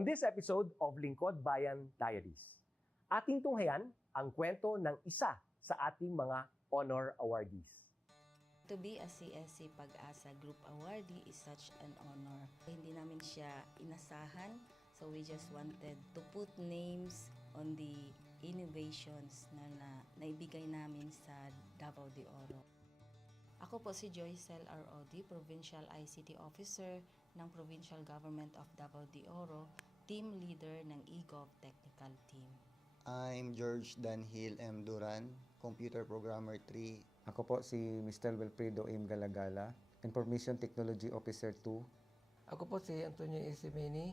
On this episode of Lingkod Bayan Diaries, ating tunghayan ang kwento ng isa sa ating mga honor awardees. To be a CSC Pag-asa Group Awardee is such an honor. Hindi namin siya inasahan, so we just wanted to put names on the innovations na naibigay namin sa Davao de Oro. Ako po si Joycel R.O.D., Provincial ICT Officer ng Provincial Government of Davao de Oro, Team Leader ng eGov Technical Team. I'm George Danhil M. Duran, Computer Programmer 3. Ako po si Mr. Wilfredo M. Galagala, Information Technology Officer 2. Ako po si Antonio Isimeni,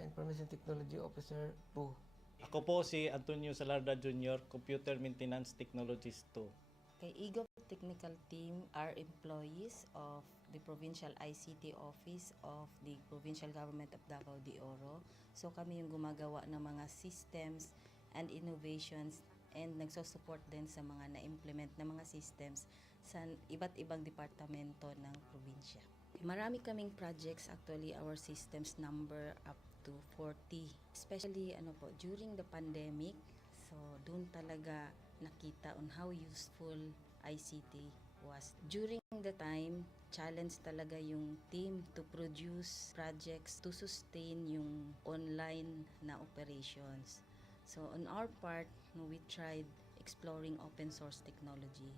Information Technology Officer 2. Ako po si Antonio Salarda Jr., Computer Maintenance Technologist 2. Kay eGov Technical Team are employees of the Provincial ICT Office of the Provincial Government of Davao de Oro. So kami yung gumagawa ng mga systems and innovations and nagsusupport din sa mga na-implement na mga systems sa iba't ibang departamento ng probinsya. Marami kaming projects, actually our systems number up to 40. Especially during the pandemic, so doon talaga nakita on how useful ICT was. During the time, challenge talaga yung team to produce projects to sustain yung online na operations. So on our part, we tried exploring open source technology.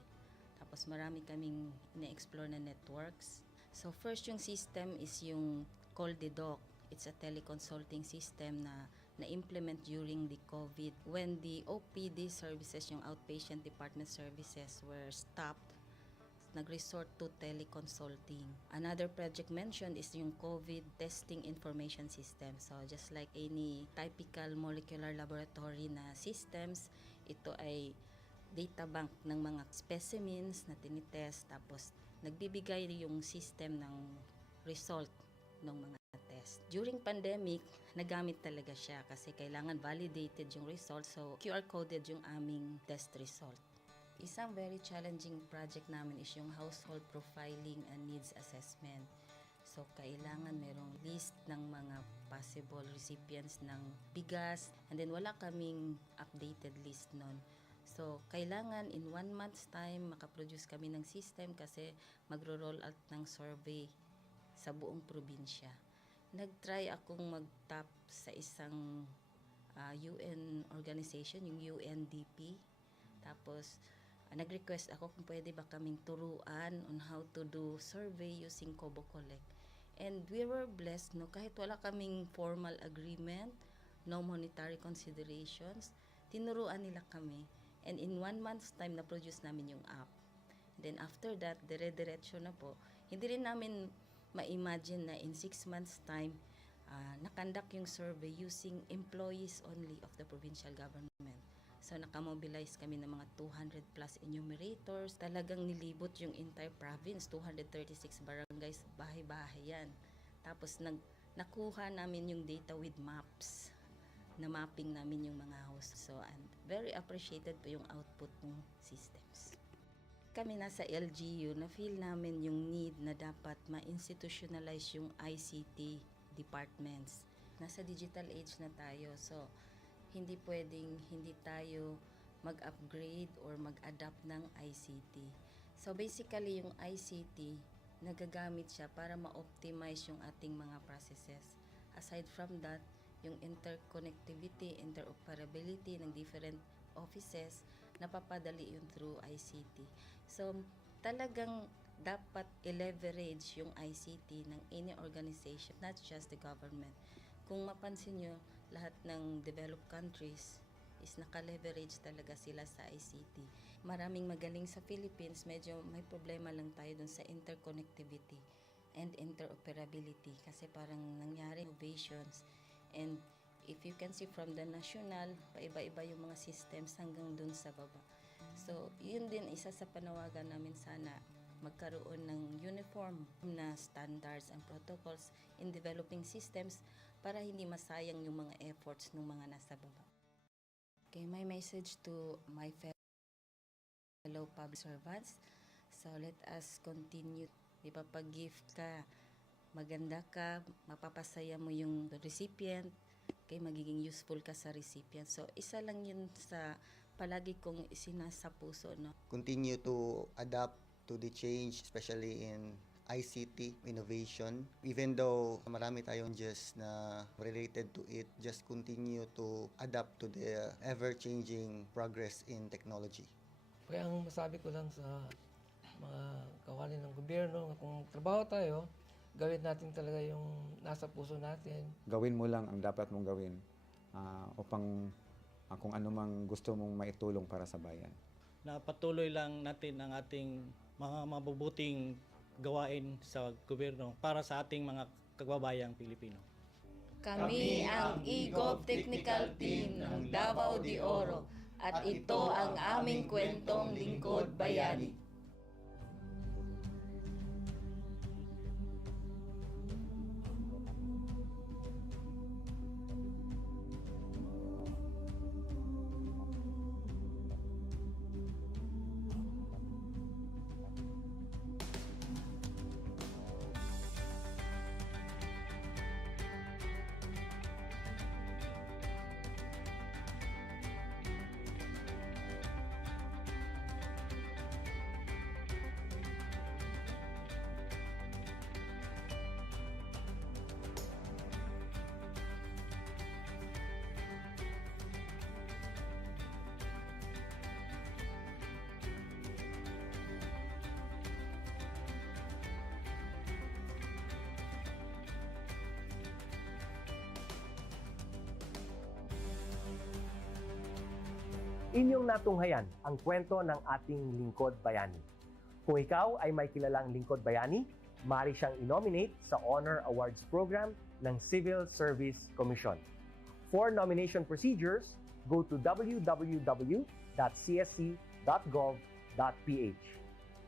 Tapos marami kaming ina-explore na networks. So first yung system is yung Call the Doc. It's a teleconsulting system na na-implement during the COVID. When the OPD services, yung outpatient department services were stopped, nag-resort to teleconsulting. Another project mentioned is yung COVID testing information system. So just like any typical molecular laboratory na systems, ito ay data bank ng mga specimens na tinitest, tapos nagbibigay yung system ng result ng mga test. During pandemic, nagamit talaga siya kasi kailangan validated yung result, so QR coded yung aming test result. Isang very challenging project namin is yung household profiling and needs assessment. So, kailangan merong list ng mga possible recipients ng bigas, and then wala kaming updated list nun. So, kailangan in 1 month's time makaproduce kami ng system kasi magro-roll out ng survey sa buong probinsya. Nag-try akong mag-tap sa isang UN organization, yung UNDP. Tapos, nag-request ako kung pwede ba kaming turuan on how to do survey using Kobo Collect. And we were blessed, kahit wala kaming formal agreement, no monetary considerations, tinuruan nila kami. And in 1 month's time, na-produce namin yung app. And then after that, dire-diretso na po. Hindi rin namin ma-imagine na in 6 months' time, nakandak yung survey using employees only of the provincial government. So, nakamobilize kami ng mga 200 plus enumerators. Talagang nilibot yung entire province, 236 barangays, bahay-bahay yan. Tapos, nakuha namin yung data with maps. Na-mapping namin yung mga house. So, and very appreciated po yung output ng systems. Kami nasa LGU, na-feel namin yung need na dapat ma-institutionalize yung ICT departments. Nasa digital age na tayo, so hindi pwedeng hindi tayo mag-upgrade or mag-adapt ng ICT. So basically yung ICT, nagagamit siya para ma-optimize yung ating mga processes. Aside from that, yung interconnectivity, interoperability ng different offices, napapadali yun through ICT. So talagang dapat i-leverage yung ICT ng any organization, not just the government. Kung mapansin nyo, lahat ng developed countries is naka-leverage talaga sila sa ICT. Maraming magaling sa Philippines, medyo may problema lang tayo dun sa interconnectivity and interoperability kasi parang nangyari innovations. And if you can see from the national, paiba-iba yung mga systems hanggang dun sa baba. So, yun din isa sa panawagan namin, sana magkaroon ng uniform na standards and protocols in developing systems para hindi masayang yung mga efforts ng mga nasa baba. Okay, my message to my fellow public servants. So let us continue. Di ba, pag-gift ka, maganda ka, mapapasaya mo yung recipient, kay magiging useful ka sa recipient. So isa lang yun sa palagi kong isinasa puso, no? Continue to adapt to the change, especially in ICT innovation. Even though marami tayong just na related to it, just continue to adapt to the ever-changing progress in technology. Kaya ang masabi ko lang sa mga kawani ng gobyerno, kung trabaho tayo, gawin natin talaga yung nasa puso natin. Gawin mo lang ang dapat mong gawin upang kung ano mang gusto mong maitulong para sa bayan. Na patuloy lang natin ang ating mga mabubuting gawain sa gobyerno para sa ating mga kababayang Pilipino. Kami ang EGOV Technical Team ng Davao de Oro at ito ang aming kwentong lingkod bayani. Inyong natunghayan ang kwento ng ating lingkod bayani. Kung ikaw ay may kilalang lingkod bayani, maaari siyang i-nominate sa Honor Awards Program ng Civil Service Commission. For nomination procedures, go to www.csc.gov.ph.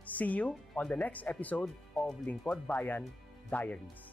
See you on the next episode of Lingkod Bayan Diaries.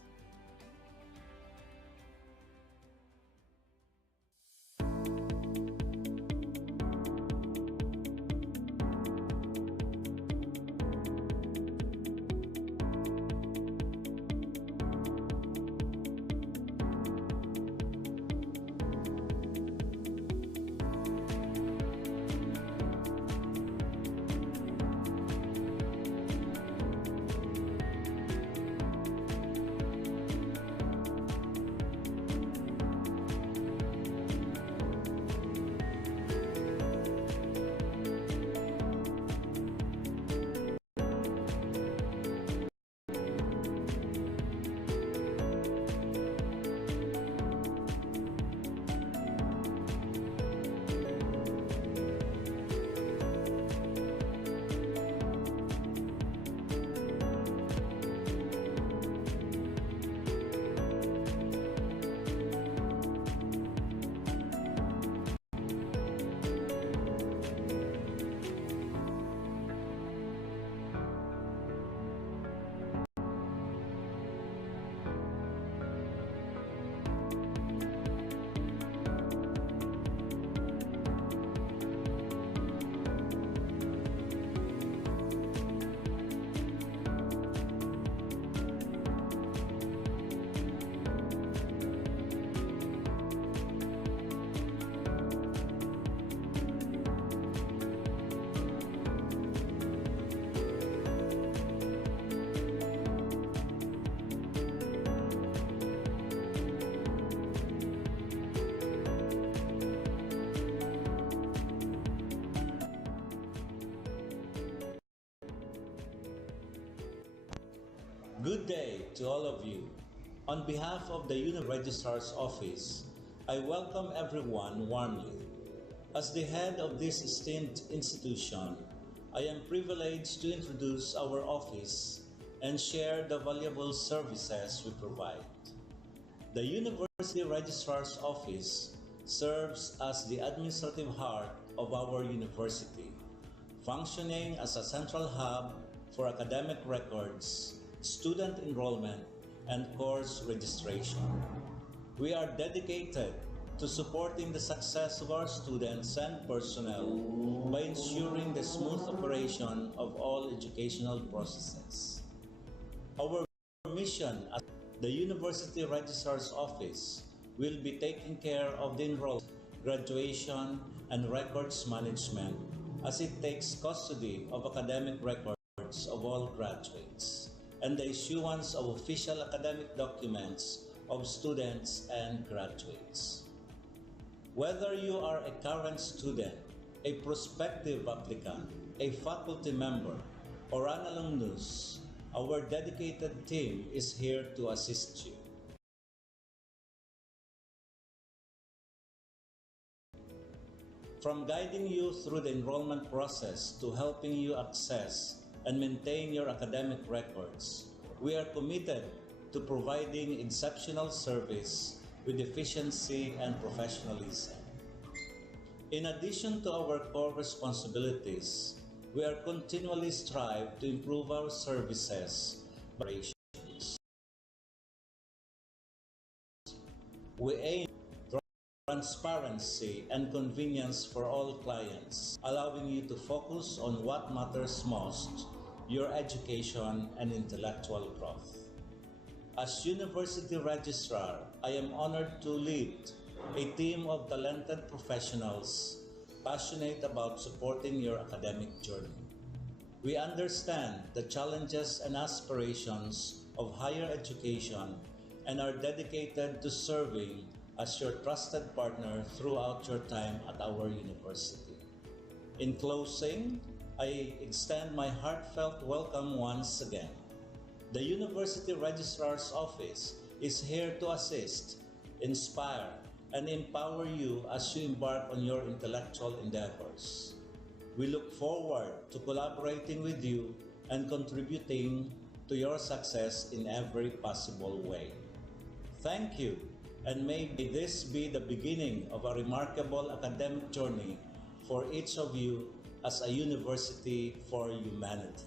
Good day to all of you. On behalf of the Registrar's Office, I welcome everyone warmly. As the head of this esteemed institution, I am privileged to introduce our office and share the valuable services we provide. The University Registrar's Office serves as the administrative heart of our university, functioning as a central hub for academic records, student enrollment, and course registration. We are dedicated to supporting the success of our students and personnel by ensuring the smooth operation of all educational processes. Our mission as the University Registrar's Office will be taking care of the enrollment, graduation, and records management as it takes custody of academic records of all graduates and the issuance of official academic documents of students and graduates. Whether you are a current student, a prospective applicant, a faculty member, or an alumnus, our dedicated team is here to assist you. From guiding you through the enrollment process to helping you access and maintain your academic records, we are committed to providing exceptional service with efficiency and professionalism. In addition to our core responsibilities, we are continually strive to improve our services by operations. We aim transparency and convenience for all clients, allowing you to focus on what matters most, your education and intellectual growth. As University Registrar, I am honored to lead a team of talented professionals passionate about supporting your academic journey. We understand the challenges and aspirations of higher education and are dedicated to serving as your trusted partner throughout your time at our university. In closing, I extend my heartfelt welcome once again. The University Registrar's Office is here to assist, inspire, and empower you as you embark on your intellectual endeavors. We look forward to collaborating with you and contributing to your success in every possible way. Thank you, and may this be the beginning of a remarkable academic journey for each of you as a university for humanity.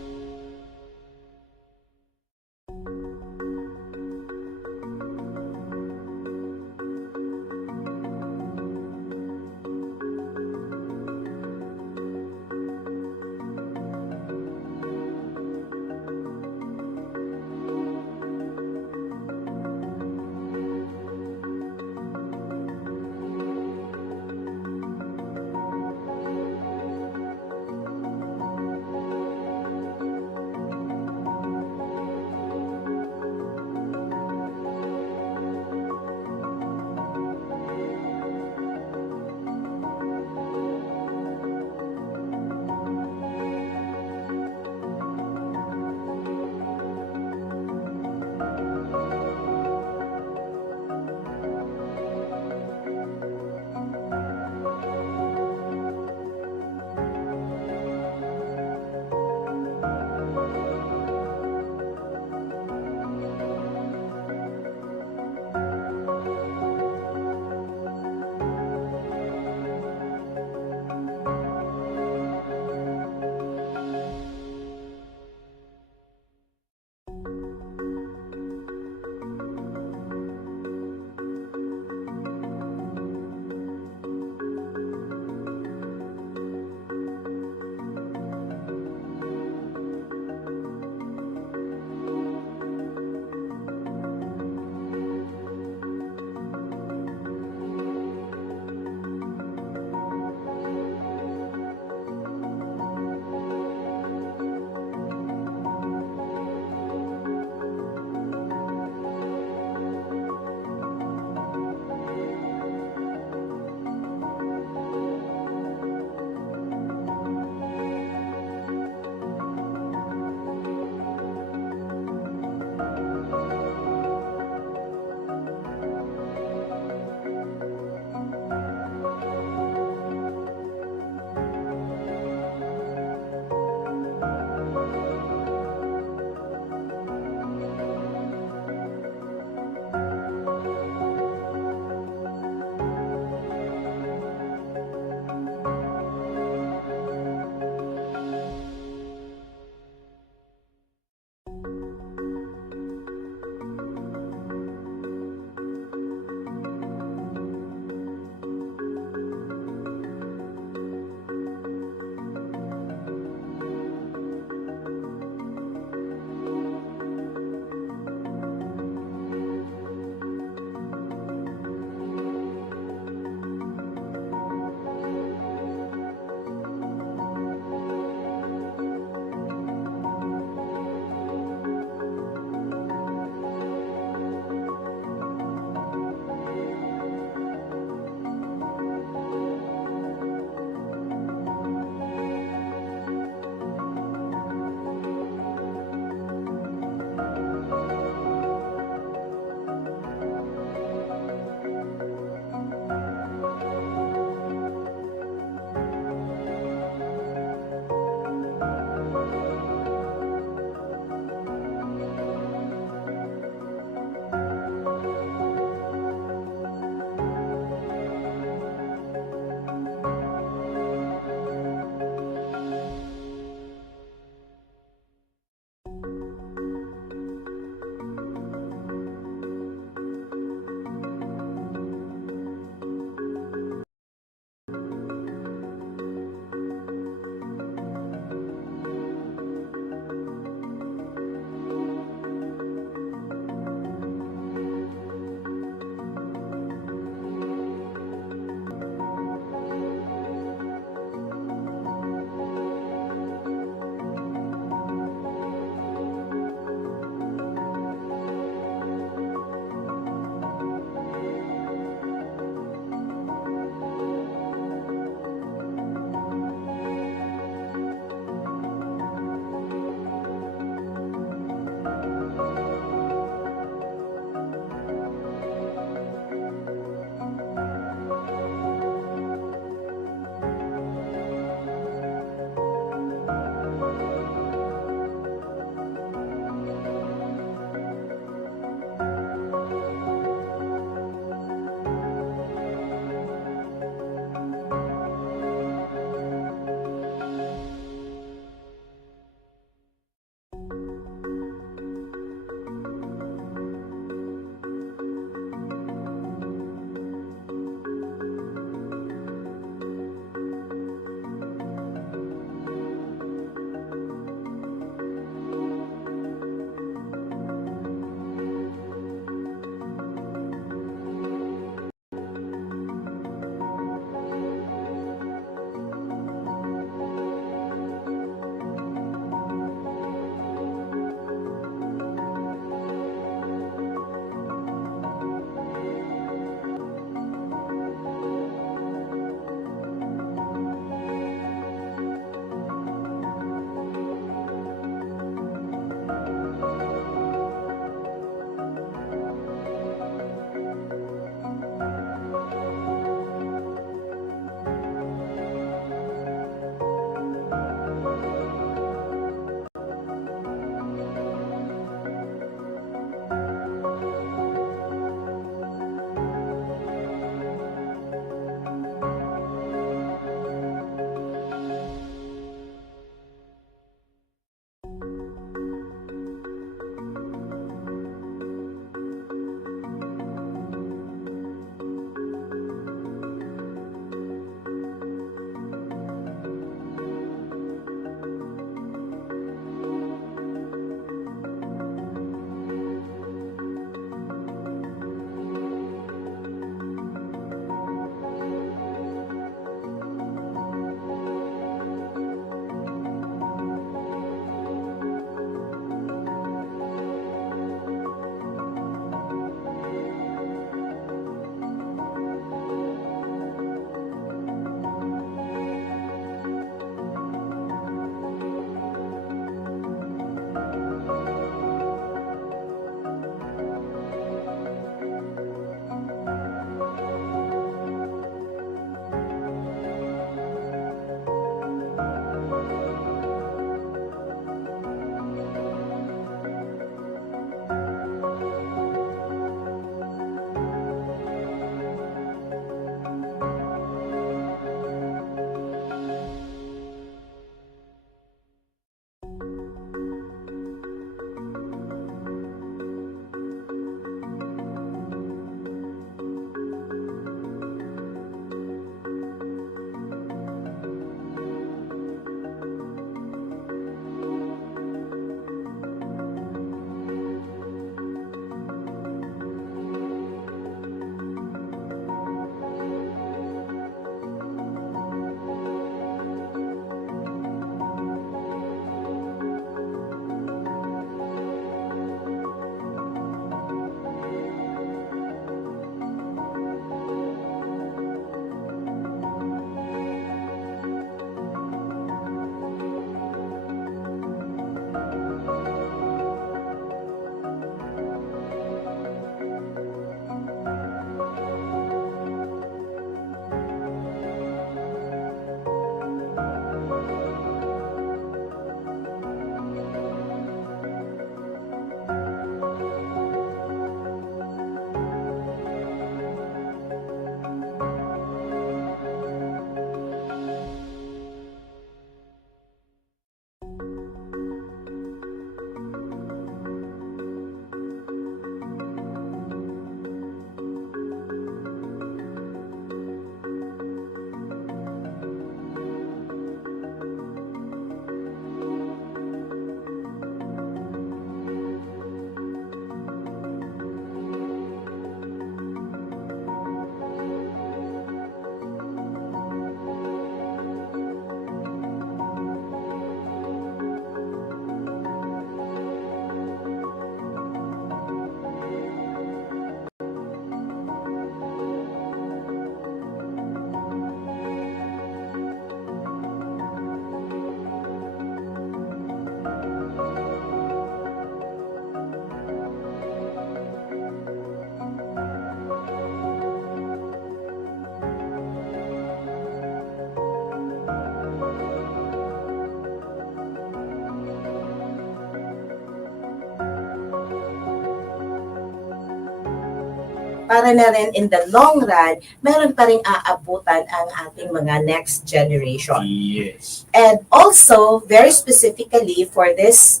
para na rin in the long run, meron pa rin aabutan ang ating mga next generation. Yes. And also, very specifically for this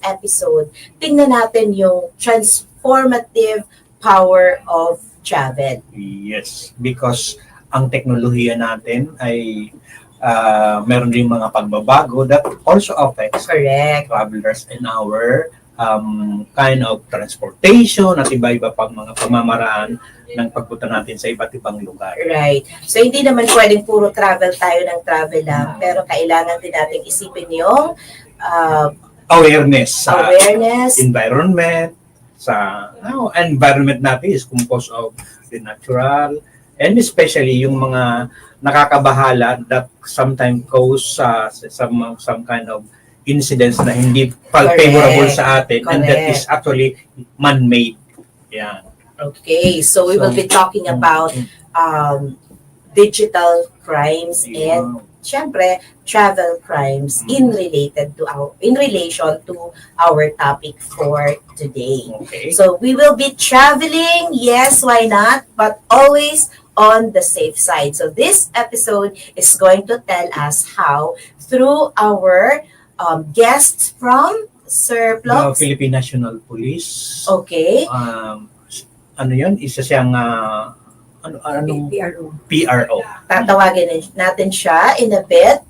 episode, tingnan natin yung transformative power of travel. Yes, because ang teknolohiya natin ay meron din mga pagbabago that also affects travelers in our kind of transportation at iba-iba pang mga pamamaraan ng pagpunta natin sa iba't ibang lugar. Right. So, hindi naman pwedeng puro travel tayo ng travel lang, pero kailangan din natin isipin yung awareness sa awareness, environment, sa environment natin is composed of the natural and especially yung mga nakakabahala that sometimes cause some kind of incidents na hindi favorable sa atin. And that is actually man-made. Yeah. Okay, so we will be talking about digital crimes and syempre travel crimes in relation to our topic for today. Okay. So we will be traveling, yes, why not, but always on the safe side. So this episode is going to tell us how through our guests from Sir The Plox. Philippine National Police. Okay. Ano yun? Isa siyang PRO. Tatawagin natin siya in a bit.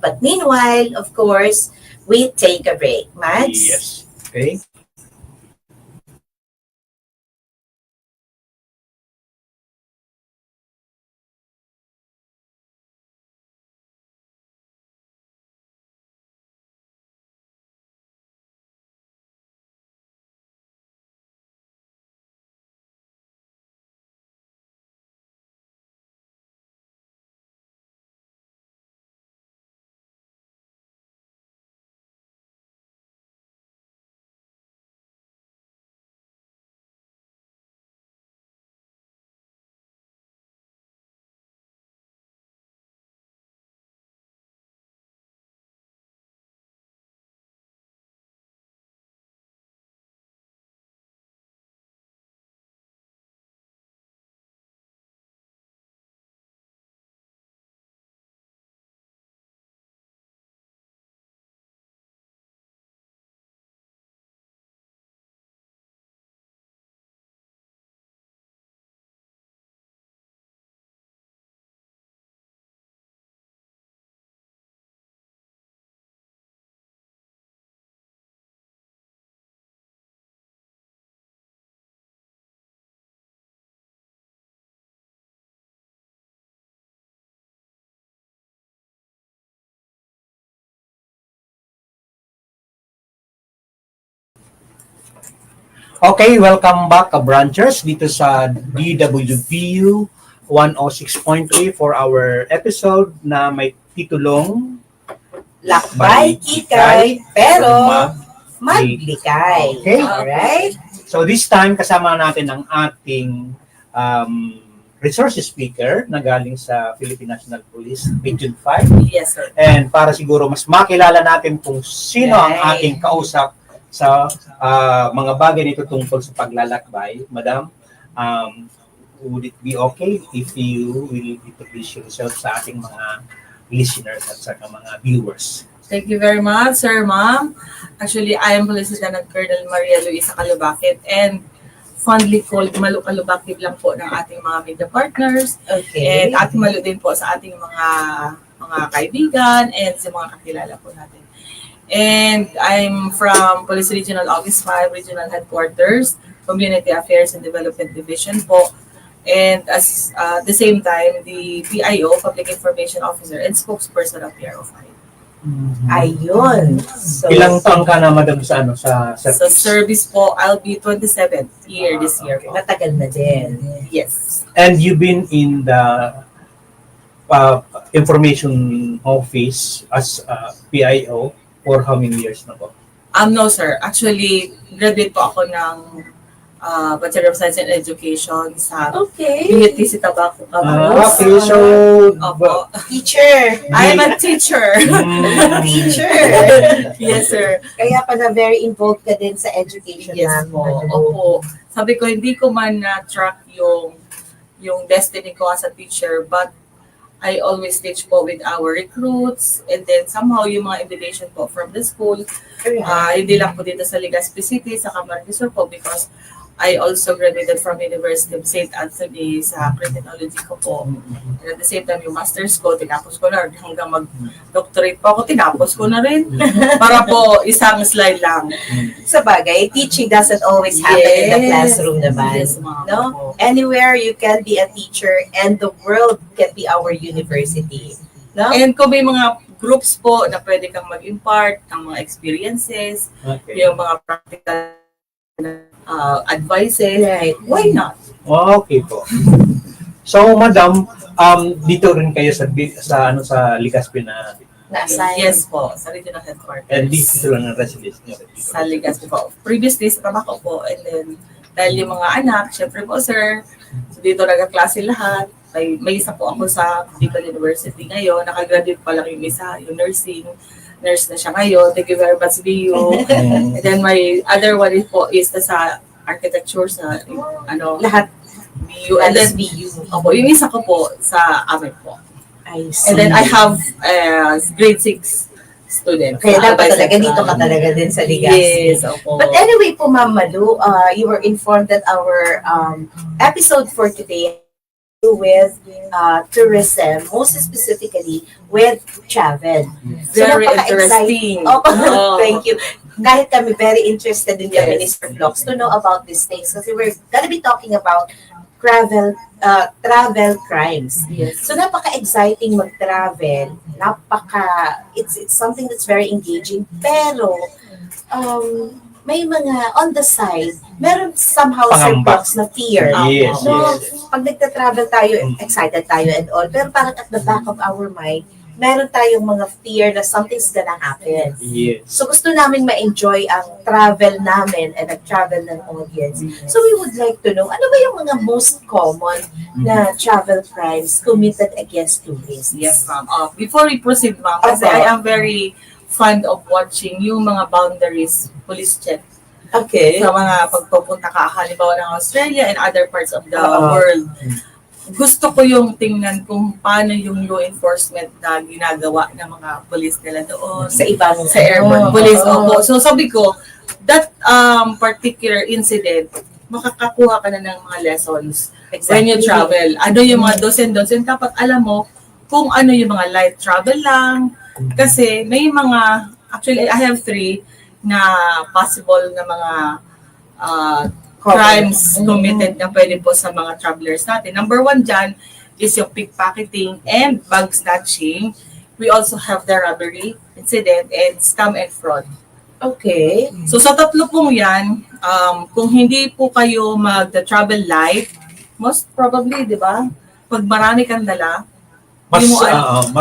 But meanwhile, of course, we take a break. Mads? Yes. Okay. Okay, welcome back, branchers, dito sa DWPU 106.3 for our episode na may titulong Lakbay, kikay, pero maglikay. Okay. Alright? So this time, kasama natin ang ating resources speaker na galing sa Philippine National Police Region 5. Yes, sir. And para siguro mas makilala natin kung sino ang ating kausap sa mga bagay nito tungkol sa paglalakbay. Madam, would it be okay if you will introduce yourself sa ating mga listeners at sa mga viewers? Thank you very much, Sir Ma'am. Actually, I am Police Lieutenant Colonel Maria Luisa Calubakit and fondly called Malu Calubakit lang po ng ating mga media partners. Okay. And ating Malu din po sa ating mga kaibigan and sa mga kakilala po natin. And I'm from Police Regional Office 5, Regional Headquarters, Community Affairs and Development Division po. And as the same time, the PIO, Public Information Officer and Spokesperson of PRO 5. Ayun. So, Ilang taon ka na, madam, sa Sa service po, I'll be 27th year this year po. matagal na din. Yes. And you've been in the information office as PIO for how many years na po? No, sir. Actually, graduate po ako ng Bachelor of Science in Education sa Okay. BUTC Tabaco Campus. Okay, so Opo. Teacher. I'm a teacher. Teacher. Yes, sir. Kaya pala very involved ka din sa education Yes po. Opo. Sabi ko, hindi ko man na-track yung destiny ko as a teacher, but I always teach po with our recruits, and then somehow yung mga invitation po from the school, hindi lang po dito sa Legazpi City, sa Camarines Sur po, because I also graduated from University of St. Anthony sa criminology ko po. And at the same time, yung master's ko, tinapos ko na. Hanggang mag-doctorate po ako, tinapos ko na rin. Para po, isang slide lang. Sa bagay, teaching doesn't always happen in the classroom naman. Yes, ma'am. No? Anywhere you can be a teacher and the world can be our university. No? And kung may mga groups po na pwede kang mag-impart ng mga experiences, yung mga practical advices, Right. why not? okay po. So, madam, dito rin kayo sa Legazpi na Na-assign. Yes po, sa regional headquarters. and dito lang ang residence niyo. Sa Legazpi po. Previously, sa Tabaco po. And then, dahil yung mga anak, syempre po, sir, so dito nagkaklase lahat. May isa po ako sa Bicol University ngayon. Nakagraduate pa lang yung isa, yung nursing. Nurse na siya ngayon. Thank you very much, BU. And then my other one po is sa architecture sa Lahat. BU. And then BU. Opo, yung isa ko po sa amin po. I see. And then I have grade 6 student. Kaya dapat talaga dito ka talaga din sa Legazpi. Yes, opo. But anyway po, Ma'am Malu, you were informed that our episode for today with tourism, most specifically with travel. Very napaka-exciting. interesting. Oh, thank you. Kahit kami very interested in the Minister Vlogs to know about these things kasi we're gonna be talking about travel crimes. Yes. So napaka-exciting mag-travel. It's something that's very engaging. Pero may mga on the side, meron somehow Pangamba. na fear. Yes, No, yes. pag nagta-travel tayo, excited tayo and all. Pero parang at the back of our mind, meron tayong mga fear na something's gonna happen. Yes. So gusto namin ma-enjoy ang travel namin and nag-travel ng audience. So we would like to know, ano ba yung mga most common na travel crimes committed against tourists? Yes, ma'am. Before we proceed, ma'am, kasi Okay. I am very fond of watching yung mga boundaries police check Okay. sa mga pagpupunta ka, halimbawa ng Australia and other parts of the world. Gusto ko yung tingnan kung paano yung law enforcement na ginagawa ng mga police nila doon. Sa ibang Sa airport police. Opo. So sabi ko, that particular incident, makakakuha ka na ng mga lessons when you travel. Ano yung mga do's and don'ts, and dapat alam mo kung ano yung mga light travel lang. Kasi may mga, actually I have 3 na possible na mga crimes committed na pwede po sa mga travelers natin. Number 1 dyan is yung pickpocketing and bag snatching. We also have the robbery incident and scam and fraud. Okay. So sa tatlo pong yan, kung hindi po kayo mag-travel light, most probably, di ba? Pag marami kang dala, Mas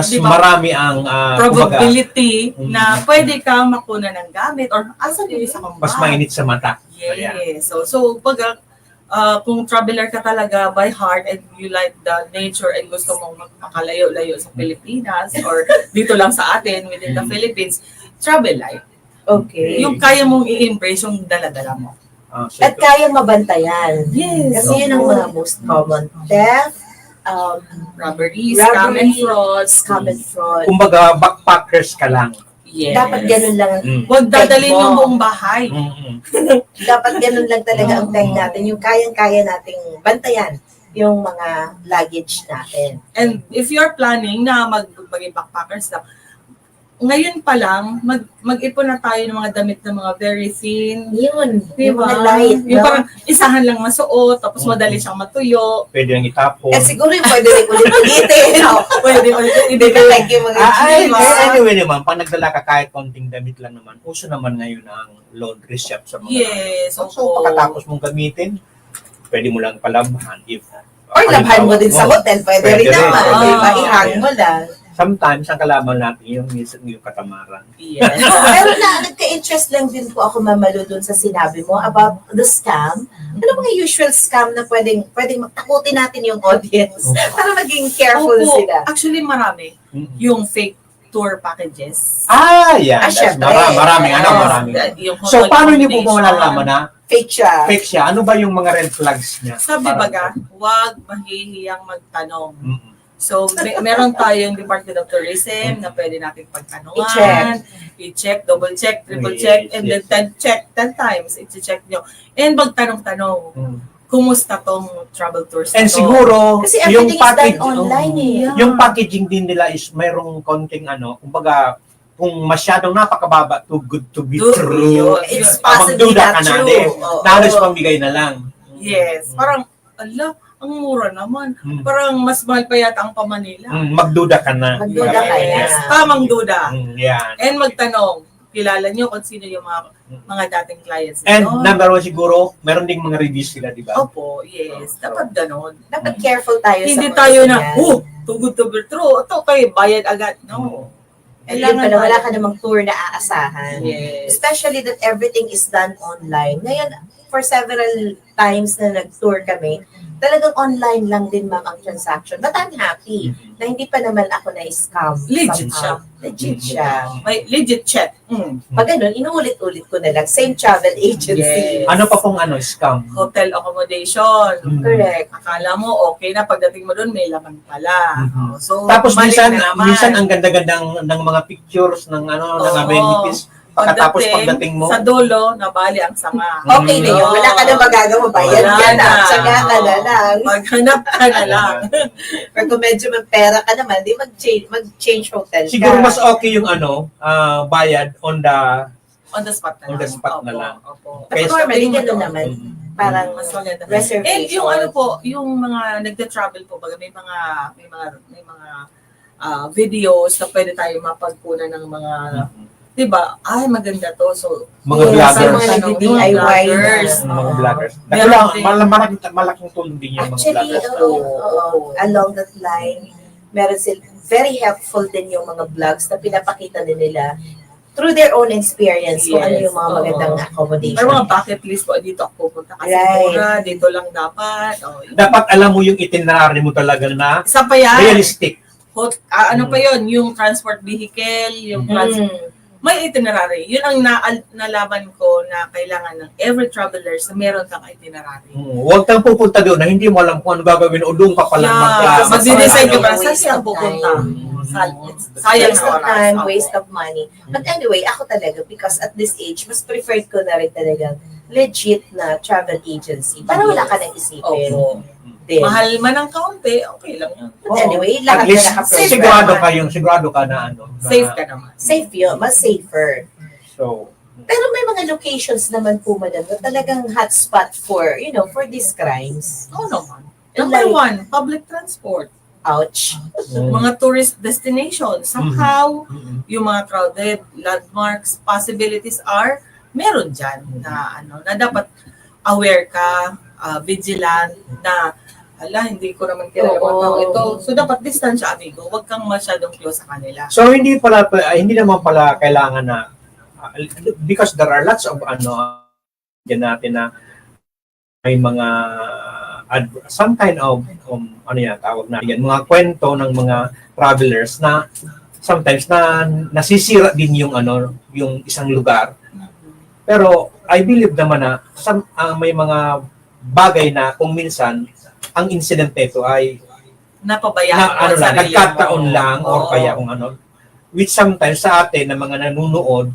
diba? marami ang probability na pwede kang makuna ng gamit or asan yung isa kong mas bag. mainit sa mata. Yes. So pag kung traveler ka talaga by heart and you like the nature and gusto mong makalayo-layo sa Pilipinas or dito lang sa atin within the Philippines, travel light. Okay. Yung kaya mong i-embrace yung dala-dala mo. At kaya mabantayan. Yes. Kasi yun ang mga most common. Theft, robbery, scam and fraud. Scam and fraud. Kumbaga, backpackers ka lang. Yes. Dapat ganun lang. Huwag dadalhin yung buong bahay. Dapat ganun lang talaga ang time natin. Yung kayang-kaya nating bantayan yung mga luggage natin. And if you're planning na maging backpackers lang, ngayon pa lang, mag-ipon na tayo ng mga damit na mga very thin. Yun. Yung Diba? mga light. Yung parang isahan lang masuot, tapos madali siyang matuyo. Pwede lang itapon. Eh siguro yung pwede rin ulit-ulitin. Pwede Hindi ka like yung mga Anyway naman, pag nagdala ka kahit konting damit lang naman, uso naman ngayon ang laundry shop sa mga Yes, So, opo. pagkatapos mong gamitin, pwede mo lang palabhan. Or labhan mo din sa hotel. Pwede rin naman. Diba? I-hang mo lang. sometimes ang kalaban natin yung minsan yung katamaran. Yes. Pero nagka-interest lang din po ako, Mamalo, dun sa sinabi mo about the scam. Ano mga usual scam na pwedeng magtakutin natin yung audience para maging careful Opo, sila? actually marami. Yung fake tour packages. Yan. Ah, syempre. Maraming. Yung So, hotel paano niyo po accommodation. malalaman na Fake siya. fake siya? Ano ba yung mga red flags niya? Sabi baga, huwag mahihiyang magtanong. So, meron tayong Department of Tourism na pwede natin pagtanungan. I-check, double check, triple check, and then 10 times, i-check nyo. And magtanong-tanong, kumusta tong travel tours And na to? siguro, Kasi yung everything is package, done online yung packaging din nila is mayroong konting kumbaga, kung masyadong napakababa, too good to be true. It's possibly Magduda not ka na true. din. Halos pambigay na lang. Yes. Parang, ang mura naman. Parang mas mahal pa yata ang pa-Manila. Magduda ka na. Magduda ka Yes. na. Tamang duda. Yan. And magtanong, kilala nyo kung sino yung mga dating clients nyo. And number one siguro, meron ding mga reviews sila, di ba? Opo, yes. Dapat ganon. Dapat careful tayo Hindi sa tayo mga na, ganyan. too good to be true. Ito kayo, bayad agad. No. And yun pala, wala ka namang tour na aasahan. Yes. Especially that everything is done online. Ngayon, for several times na nag-tour kami, talagang online lang din, ma'am, ang transaction. But I'm happy na hindi pa naman ako na-scam. Legit somehow. Legit siya. May legit check. Pag ganun, inuulit-ulit ko na lang. Same travel agency. Yes. Ano pa pong scam? Hotel accommodation. Correct. Akala mo, okay na. Pagdating mo doon, may laman pala. So, Tapos mali minsan, na naman. minsan ang ganda-gandang ng mga pictures ng ng amenities. Pagkatapos pagdating mo, sa dulo, nabali ang sanga. Okay na yun. Wala ka na magagawa. Bayad Wala ka na. na. Tsaga ka na lang. Maghanap ka na lang. Or kung medyo may pera ka naman, di mag-change hotel ka. siguro mas okay yung bayad on On the spot na lang. On the spot na Opo, lang. opo. But Kaya normally, sabihin mo gano'n doon. naman. Parang Mas maganda. reservation. And yung yung mga nagda-travel po, baga may mga videos na pwede tayo mapagkunan ng mga, di ba? Ay, maganda to. So, mga Yes, vloggers. yung mga nag-DIY na. Mga vloggers. Meron din. Malaking tulong din yung mga Actually, vloggers. along that line, meron sila, very helpful din yung mga vlogs na pinapakita din nila through their own experience kung ano yung mga magandang accommodation. May mga bucket list po, dito ako pupunta kasi Right. mura, dito lang dapat. Dapat alam mo yung itinerary mo talaga na Isa pa yan. realistic. Ano pa yon, yung transport vehicle, yung may itinerary. Yun ang nalaman ko na kailangan ng every traveler na meron kang itinerary. Huwag kang pupunta doon na hindi mo alam kung ano gagawin o doon ka pala mag-decide ka ba, Waste saan siya of pupunta? Waste Sayang na of oras. time, Opo. waste of money. But anyway, ako talaga, because at this age, mas preferred ko na rin talaga legit na travel agency. Para wala ka nang isipin. Opo. Din. Mahal man ang kaunti, okay lang yun. But anyway, At lahat least, na nakaprogram. sigurado ka na Safe ka naman. Safe yun, mas safer. So, Pero may mga locations naman po, madam, na talagang hotspot for, for these crimes. Oo naman. Number one, public transport. Ouch. Mga tourist destinations. Somehow, yung mga crowded landmarks, possibilities are meron dyan na dapat aware ka, vigilant, na hindi ko naman kilala mga tao ito. So, dapat distansya, amigo. Huwag kang masyadong close sa kanila. So hindi naman pala kailangan na because there are lots of diyan natin na may mga some kind of tawag na yan, mga kwento ng mga travelers na sometimes na nasisira din yung isang lugar. Pero I believe naman na may mga bagay na kung minsan ang incident nito ay napabayaan nagkataon lang or kaya kung which sometimes sa atin na mga nanonood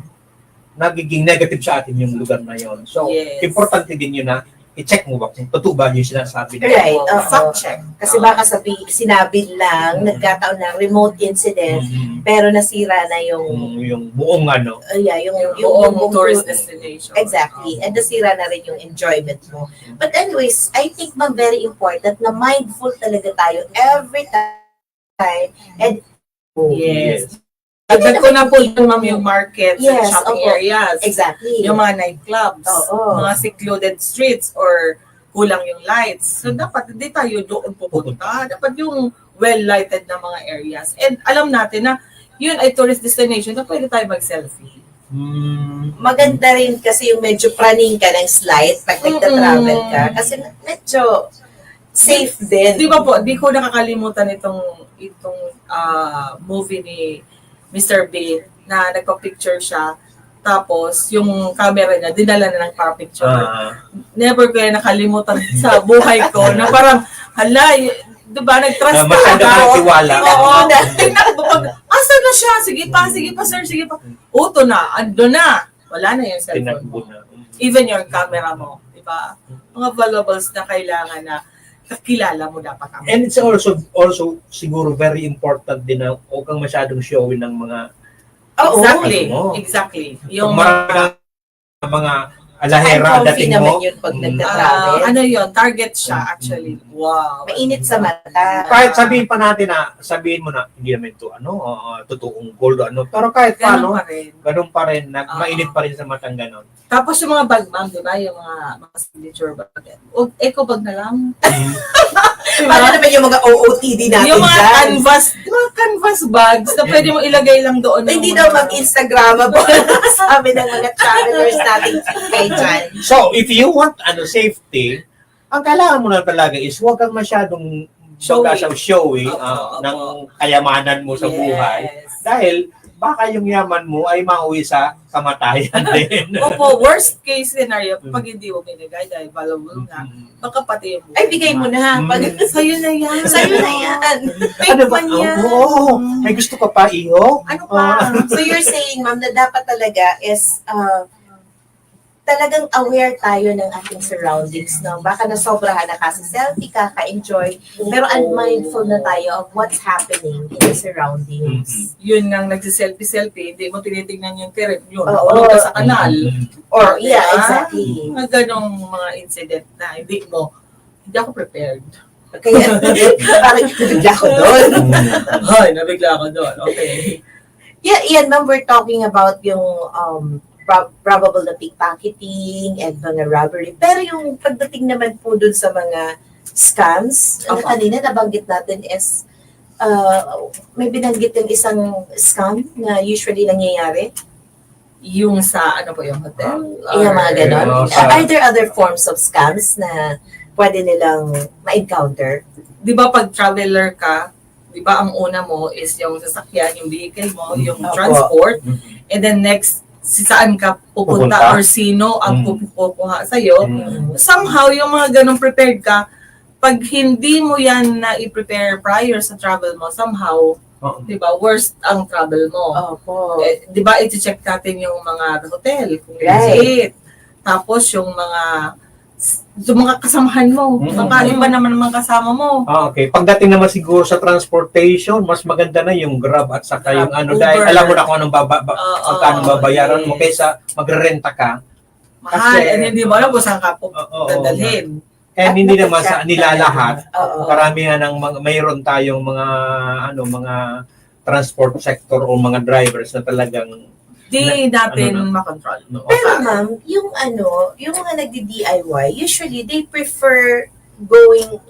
nagiging negative sa atin yung lugar na yon. So, importante din yun na i-check mo ba kung totoo ba yung sinasabi nila. Right. Fact check. Kasi baka sinabi lang, nagkataon na remote incident, pero nasira na yung buong yung buong tourist destination. Exactly. And nasira na rin yung enjoyment mo. But anyways, I think very important na mindful talaga tayo every time. And yes. Dagdag ko na po yung market and shopping areas. Exactly. Yung mga nightclubs, mga secluded streets or kulang yung lights. So dapat hindi tayo doon pupunta. Dapat yung well-lighted na mga areas. And alam natin na yun ay tourist destination na pwede tayo mag-selfie. Maganda rin kasi yung medyo praning ka ng slide pag nagta-travel ka. Kasi medyo safe din. Di ba po, di ko nakakalimutan itong movie ni Mr. Bean na nagpa-picture siya. Tapos, yung camera niya, dinala na ng para-picture. Never ko yan nakalimutan sa buhay ko na parang, hala, diba, nag-trust ka. Masyado ka tiwala. Oo. Tingnan ko, asa na siya? Sige pa, sir, sige pa. Uto na, ando na. Wala na yung cellphone mo. Even your camera mo. Diba? Mga valuables na kailangan na kakilala mo dapat. And it's also siguro very important din na huwag kang masyadong showin ng mga Exactly. Yung mga alahera dating mo. Yun pag nagta-travel. Ano yun? Target siya actually. Wow. Mainit sa mata. Kahit sabihin pa natin na, sabihin mo na, hindi naman ito, totoong gold, pero kahit paano, ganun pa rin, mainit pa rin sa matang ganun. Tapos yung mga bag, ma'am, di ba? Yung mga signature bag. Eco bag na lang. Paano naman yung mga OOTD natin yung mga canvas bags na pwede mo ilagay lang doon. Hindi daw mag-Instagrammable sabi ng mga travelers natin kay Jan. So, if you want safety, ang kailangan mo na talaga is huwag kang masyadong showy ng kayamanan mo sa buhay. Dahil baka yung yaman mo ay mauwi sa kamatayan din. Opo, worst case scenario, pag hindi mo binigay dahil valuable na, baka pati yung buhay. Ay, bigay mo na. Sa'yo na yan. Sa'yo na yan. Ano ba? Oo, may gusto ka pa, iho? Ano pa? So you're saying, ma'am, na dapat talaga is talagang aware tayo ng ating surroundings, no? Baka nasobrahan na kasi selfie ka, ka-enjoy, pero unmindful na tayo of what's happening in the surroundings. Yun nang nagsiselfie-selfie, hindi mo tinitingnan yung terrain, yun, nakulong ka sa kanal. Or, yeah, exactly. Mga ganong mga incident na hindi ako prepared. Kaya, parang nabigla ko doon. Nabigla ako doon. Okay. Yeah, Ian, ma'am, we're talking about yung probable na pickpocketing and mga robbery. Pero yung pagdating naman po dun sa mga scams, kanina nabanggit natin is may binanggit yung isang scam na usually nangyayari. Yung sa, yung hotel? Yung mga ganon. Are there other forms of scams na pwede nilang ma-encounter? Di ba pag traveler ka, di ba ang una mo is yung sasakyan, yung vehicle mo, yung transport, and then next, saan ka pupunta or sino ang pupukuha sa'yo. Somehow, yung mga ganong prepared ka, pag hindi mo yan na i-prepare prior sa travel mo, somehow, di ba, worst ang travel mo. Di ba, i-check natin yung mga hotel, kung legit. Tapos, yung mga kasamahan mo. Baka iba naman kasama mo. Okay. Pagdating naman siguro sa transportation, mas maganda na yung Grab at saka yung dahil alam mo na kung anong babayaran mo kaysa magrerenta ka. Mahal. And hindi mo alam kung saan ka dadalhin. And hindi naman sa nilalahat. Karamihan ng mayroon tayong mga transport sector o mga drivers na talagang di natin makontrol. Pero ma'am, yung mga nagdi-DIY, usually they prefer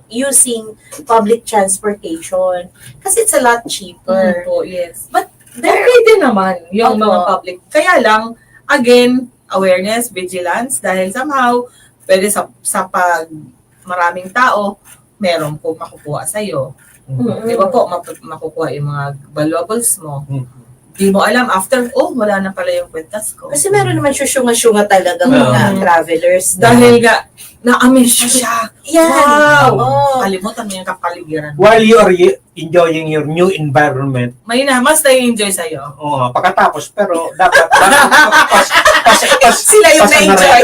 using public transportation kasi it's a lot cheaper. Yes. But pwede naman yung mga public. Kaya lang, again, awareness, vigilance, dahil somehow, pwede sa pag maraming tao, meron po makukuha sa'yo. Di ba po, makukuha yung mga valuables mo. Di mo alam, after, wala na pala yung kwentas ko. Kasi meron naman syunga-syunga talaga mga travelers. Dahil na-amaze siya. Yan. Wow! Kalimutan mo yung kapaligiran. While you are enjoying your new environment, may mas na-enjoy sa'yo. Pagkatapos, pero dapat sila yung na-enjoy.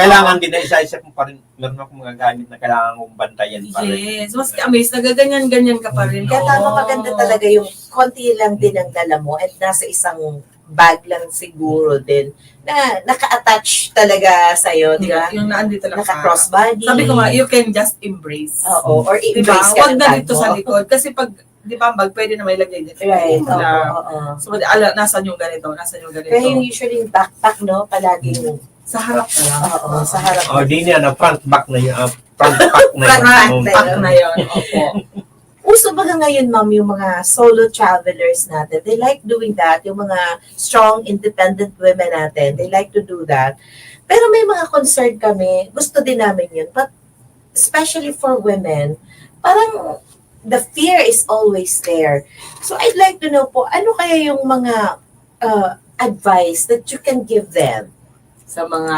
Kailangan din na isa-isip mo pa rin, meron akong mga gamit na kailangan mong bantayan pa rin. Yes, mas amaze, nagaganyan-ganyan ka pa rin. Kaya maganda talaga yung konti lang din ang dala mo at nasa isang bag lang siguro din na naka-attach talaga sa'yo, di ba? Yung naandito lang naka-crossbody. Sabi ko nga, you can just embrace. Or embrace ka. Huwag na dito sa likod. Kasi pag, di ba, bag pwede na may lagay dito. Right. So, nasan yung ganito, nasan yung ganito. Kaya yung usually yung backpack, no? Palaging sa harap na lang. Sa harap. Di niya na front back na yun. Front pack na yun. Front pack na yun. Opo. Uso ba ngayon, ma'am, yung mga solo travelers natin? They like doing that. Yung mga strong, independent women natin, they like to do that. Pero may mga concern kami, gusto din namin yun. But especially for women, parang the fear is always there. So I'd like to know po, ano kaya yung mga advice that you can give them sa mga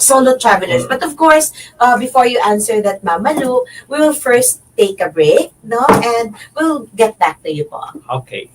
solo travelers? But of course, before you answer that, Mama Lu, we will first take a break, no? And we'll get back to you po. Okay.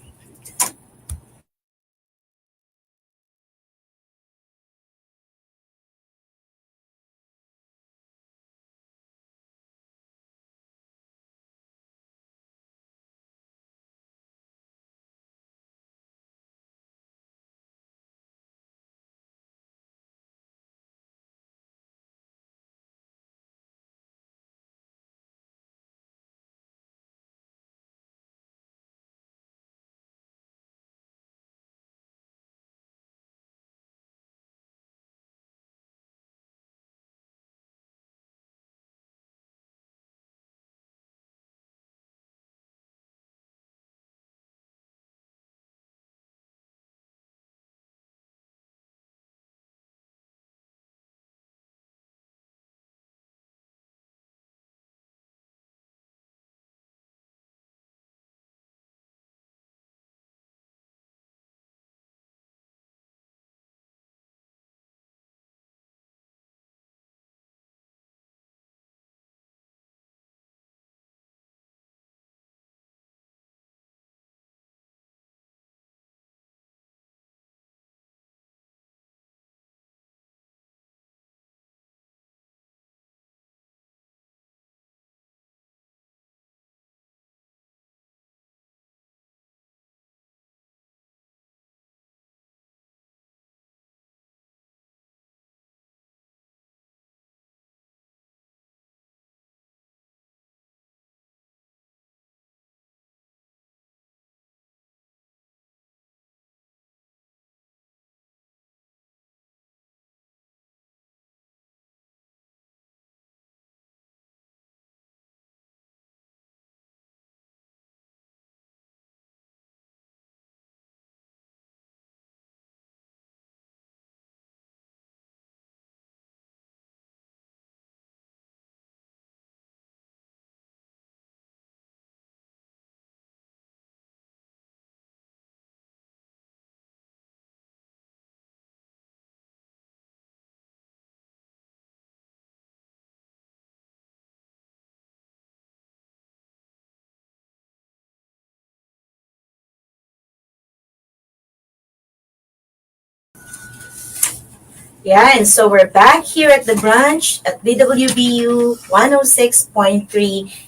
Yeah, and so we're back here at the branch at BWBU 106.3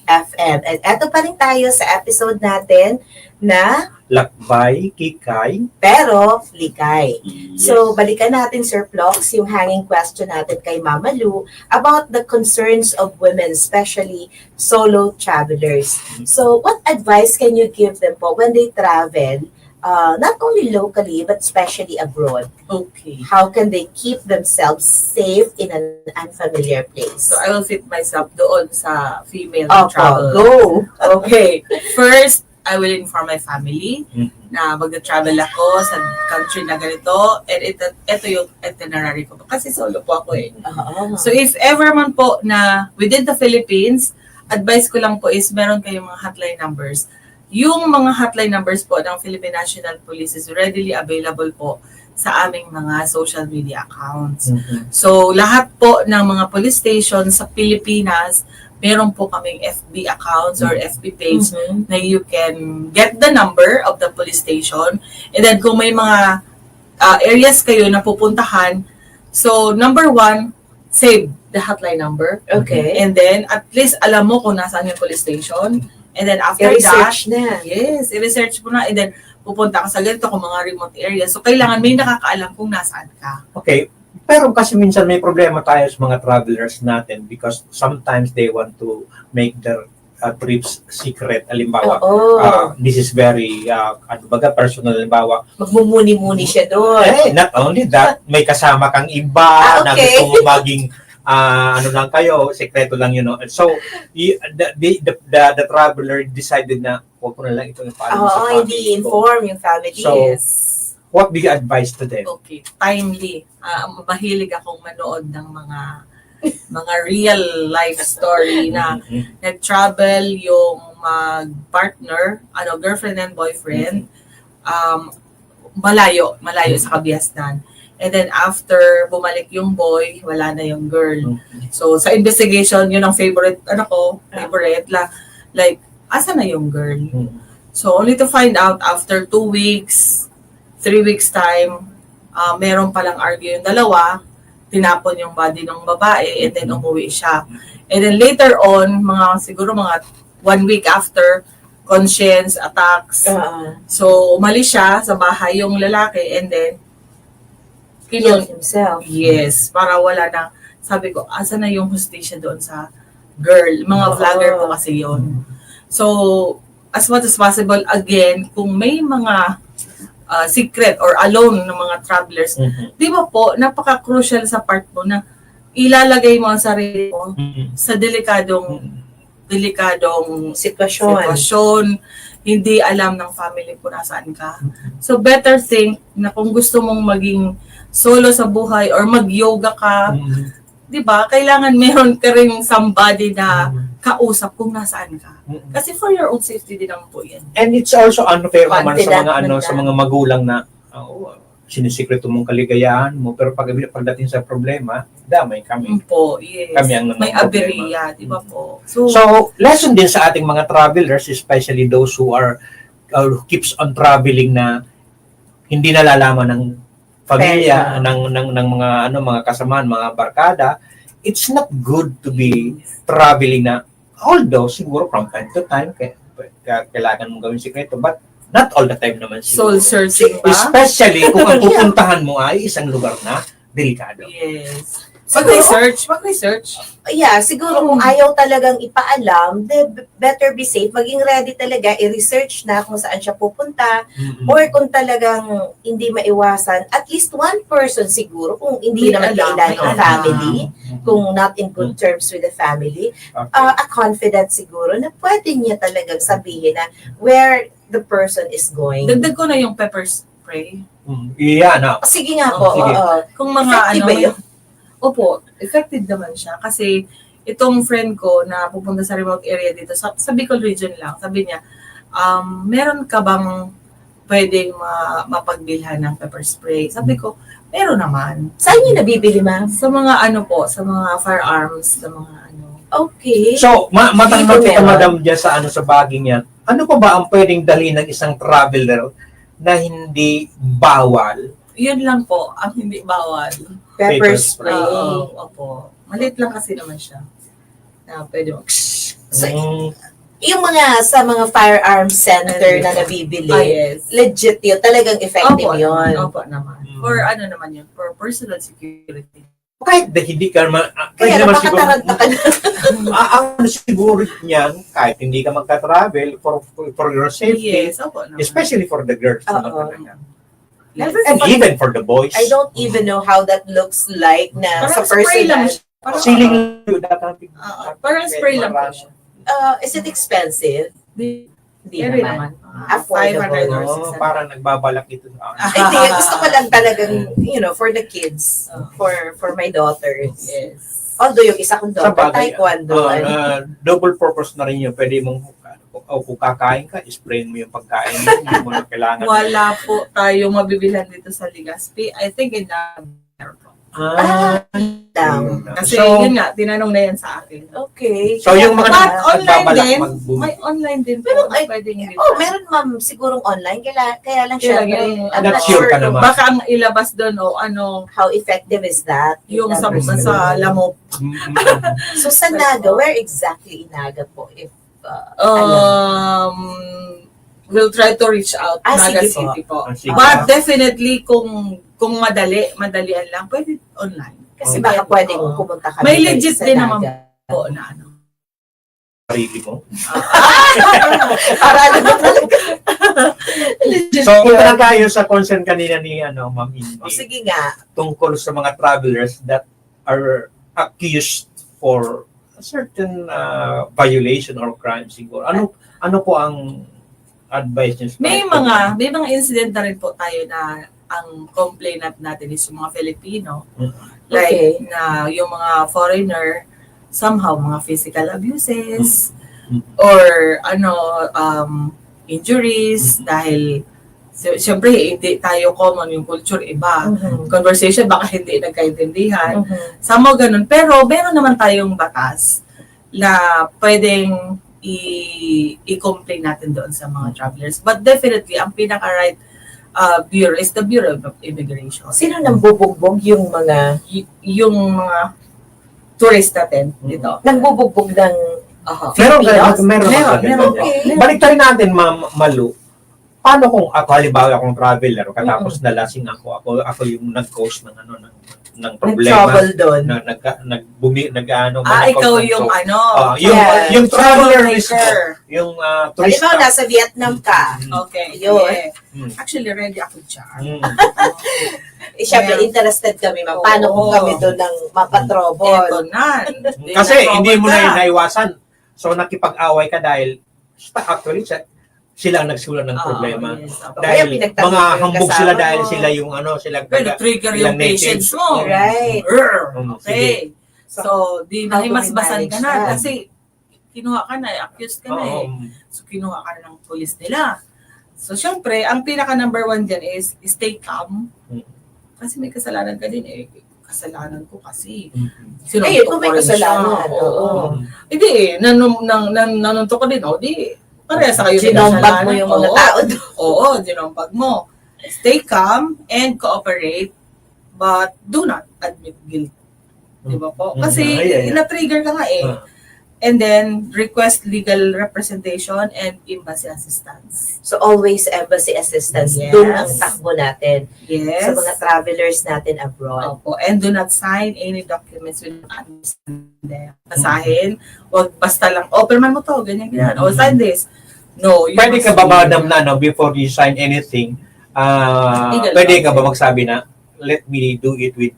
FM. And eto pa rin tayo sa episode natin na Lakbay, Kikay, pero likay. yes. So, balikan natin, Sir Plox, yung hanging question natin kay Mama Lu about the concerns of women, especially solo travelers. So, what advice can you give them po when they travel, not only locally, but especially abroad? Okay. How can they keep themselves safe in an unfamiliar place? So I will fit myself doon sa female Opo, travel. go! Okay. First, I will inform my family na mag-travel ako sa country na ganito, and ito yung itinerary ko. Kasi solo po ako eh. So if ever man po na within the Philippines, advice ko lang po is meron kayong mga hotline numbers. Yung mga hotline numbers po ng Philippine National Police is readily available po sa aming mga social media accounts. So lahat po ng mga police stations sa Pilipinas, meron po kaming FB accounts or FB page na you can get the number of the police station. And then kung may mga areas kayo na pupuntahan, so number one, save the hotline number. Okay. And then at least alam mo kung nasaan yung police station. And then after I-research that, na. yes, i-research mo na. And then pupunta ka sa ganito kung mga remote areas. So kailangan may nakakaalam kung nasaan ka. Okay. Pero kasi minsan may problema tayo sa mga travelers natin because sometimes they want to make their trips secret. Halimbawa, this is very, personal. Halimbawa, magmumuni-muni siya doon. not only that, may kasama kang iba na gusto mo maging ano lang kayo, sekreto lang yun. No? So, the traveler decided na, huwag ko na lang ito ipaalam sa family hindi ko. inform yung family. So, Yes. what do you advise to them? Okay, timely. Mahilig akong manood ng mga real life story na nag-travel yung partner, girlfriend and boyfriend, malayo sa Kabiasnan. And then after bumalik yung boy, wala na yung girl. So sa investigation, yun ang favorite like asa na yung girl? So only to find out after 2 weeks, 3 weeks time, meron palang argue yung dalawa, tinapon yung body ng babae, and then umuwi siya. And then later on, siguro mga 1 week after, conscience attacks. So umalis siya sa bahay yung lalaki, and then Killed himself. Yes, para wala na. Sabi ko, asa na yung hustisya doon sa girl? Mga vlogger po kasi yon. So, as much as possible, again, kung may mga secret or alone ng mga travelers, di ba po, napaka-crucial sa part mo na ilalagay mo ang sarili mo sa delikadong sitwasyon, hindi alam ng family kung nasaan ka. So, better think na kung gusto mong maging solo sa buhay or mag-yoga ka, di ba? Kailangan meron ka rin somebody na kausap kung nasaan ka. Kasi for your own safety din naman po yan. And it's also unfair naman sa mga magulang na sinisikreto mong kaligayahan mo, pero pagdating sa problema, damay kami. Po, yes. Kami ang may aberya, di ba po? So, lesson din sa ating mga travelers, especially those who keeps on traveling na hindi nalalaman ng pamilya, ng mga kasamaan, mga barkada, it's not good to be traveling na, although siguro from time to time, kailangan mong gawin sikreto, but not all the time naman siguro. Soul searching ba? Especially kung ang pupuntahan mo ay isang lugar na delikado. Yes. Mag-research. Yeah, siguro kung ayaw talagang ipaalam, better be safe. Maging ready talaga, i-research na kung saan siya pupunta. Or kung talagang hindi maiwasan, at least one person siguro, kung hindi naman kailan ng family, kung not in good terms with the family, a confidant siguro na pwede niya talagang sabihin na where the person is going. Dagdag ko na yung pepper spray. Yeah, no. Sige nga po. Sige. Kung mga Effective ba yun? Opo, effective naman siya. Kasi itong friend ko na pupunta sa remote area dito, sa Bicol region lang, sabi niya, meron ka bang pwedeng mapagbilhan ng pepper spray? Sabi ko, meron naman. Saan niyo nabibili, ma'am? Sa mga sa mga firearms, sa mga Okay. So, matanong kita, madam, dyan sa baging yan, ano pa ba ang pwedeng dalhin ng isang traveler na hindi bawal? Yun lang po, ang hindi bawal. Pepper spray. Opo. Maliit lang kasi naman siya. Na pwede mo. So, yung sa mga firearms center na nabibili, yes. Legit yun. Talagang effective yun. Opo naman. For naman yun? For personal security. Kahit hindi ka naman, kaya naman siguro, ang siguro niyan, kahit hindi ka magka-travel for your safety, yes, opo naman. Especially for the girls. Yes. And even for the boys. I don't even know how that looks like na sa spray lang siya. Ceiling parang spray lang po siya. Is it expensive? Hindi naman. Affordable. 500 or 600. Parang nagbabalak ito. Hindi, gusto ko lang talagang, for the kids, for my daughters. Yes. Although yung isa kong daughter, taekwondo. Double purpose na rin yun. Pwede mong, kung kakain ka, sprayin mo yung pagkain mo. Hindi mo na kailangan. Wala po tayong mabibilhan dito sa Legazpi. I think in kasi yun nga, tinanong na yan sa akin. Okay. So yung mga online din, may online din. Pero pwedeng meron ma'am sigurong online, kaya lang siya. I'm not sure ka naman. Baka ang ilabas doon how effective is that? Yung sa lamok. So sa Naga, where exactly in Naga po? If we'll try to reach out Naga City po. But definitely kung madalian lang, pwede online. Kasi baka pwedeng pumunta ka. May legit din naman po na sarili mo. Para alam mo talaga. So, punta na tayo sa concern kanina ni Ma'am Indy. Sige nga. Tungkol sa mga travelers that are accused for a certain violation or crime siguro. Ano po ang advice niyo? May mga incident na rin po tayo na ang complainant natin is yung mga Filipino. Like, na yung mga foreigner, somehow, mga physical abuses, or injuries, dahil, siyempre, hindi tayo common, yung culture iba. Conversation, baka hindi nagkaintindihan. Somehow ganun. Pero, meron naman tayong batas na pwedeng i-complain natin doon sa mga travelers. But definitely, ang pinaka-right bureau is the Bureau of Immigration. Sino nang bubugbog yung mga tourist natin dito? nang bubugbog ng Meron. Balik tayo natin, Ma'am Malu. Paano kung ako, halimbawa akong traveler, katapos nalasing ako yung nag-cause ng problema. Nag-trouble doon. Ikaw yung yung traveler mismo. Yung turista. Halimbawa, nasa Vietnam ka. Okay. Yun. Actually, ready ako dyan. Siyempre, interested kami, ma'am. Paano kung kami doon ng mapatrouble? Eto na. Kasi hindi mo na naiwasan. So, nakipag-away ka dahil actually, sila ang nagsimula ng problema. Dahil mga hambog sila dahil sila yung sila trigger yung patience mo. Right. Okay. So, di nahimasbasan ka na kasi kinuha ka na, accused ka na eh. So, kinuha ka na ng police nila. So, syempre, ang pinaka number 1 dyan is stay calm. Kasi may kasalanan ka din eh. Kasalanan ko kasi. Kung may kasalanan. Hindi eh. Nanunto ko din. Di parehas sa kayo. Ginombag mo yung mga tao doon. Oo, ginombag mo. Stay calm and cooperate, but do not admit guilt. Di ba po? Kasi na-trigger ka nga eh. And then, request legal representation and embassy assistance. So, always embassy assistance. Yes. Doon ang takbo natin. Yes. Sa mga travelers natin abroad. Opo. And do not sign any documents with understand them. Basahin. Huwag basta lang, perman mo to, ganyan. Sign this. No. Pwede ka ba madam na before you sign anything, pwede ka ba magsabi na, let me do it with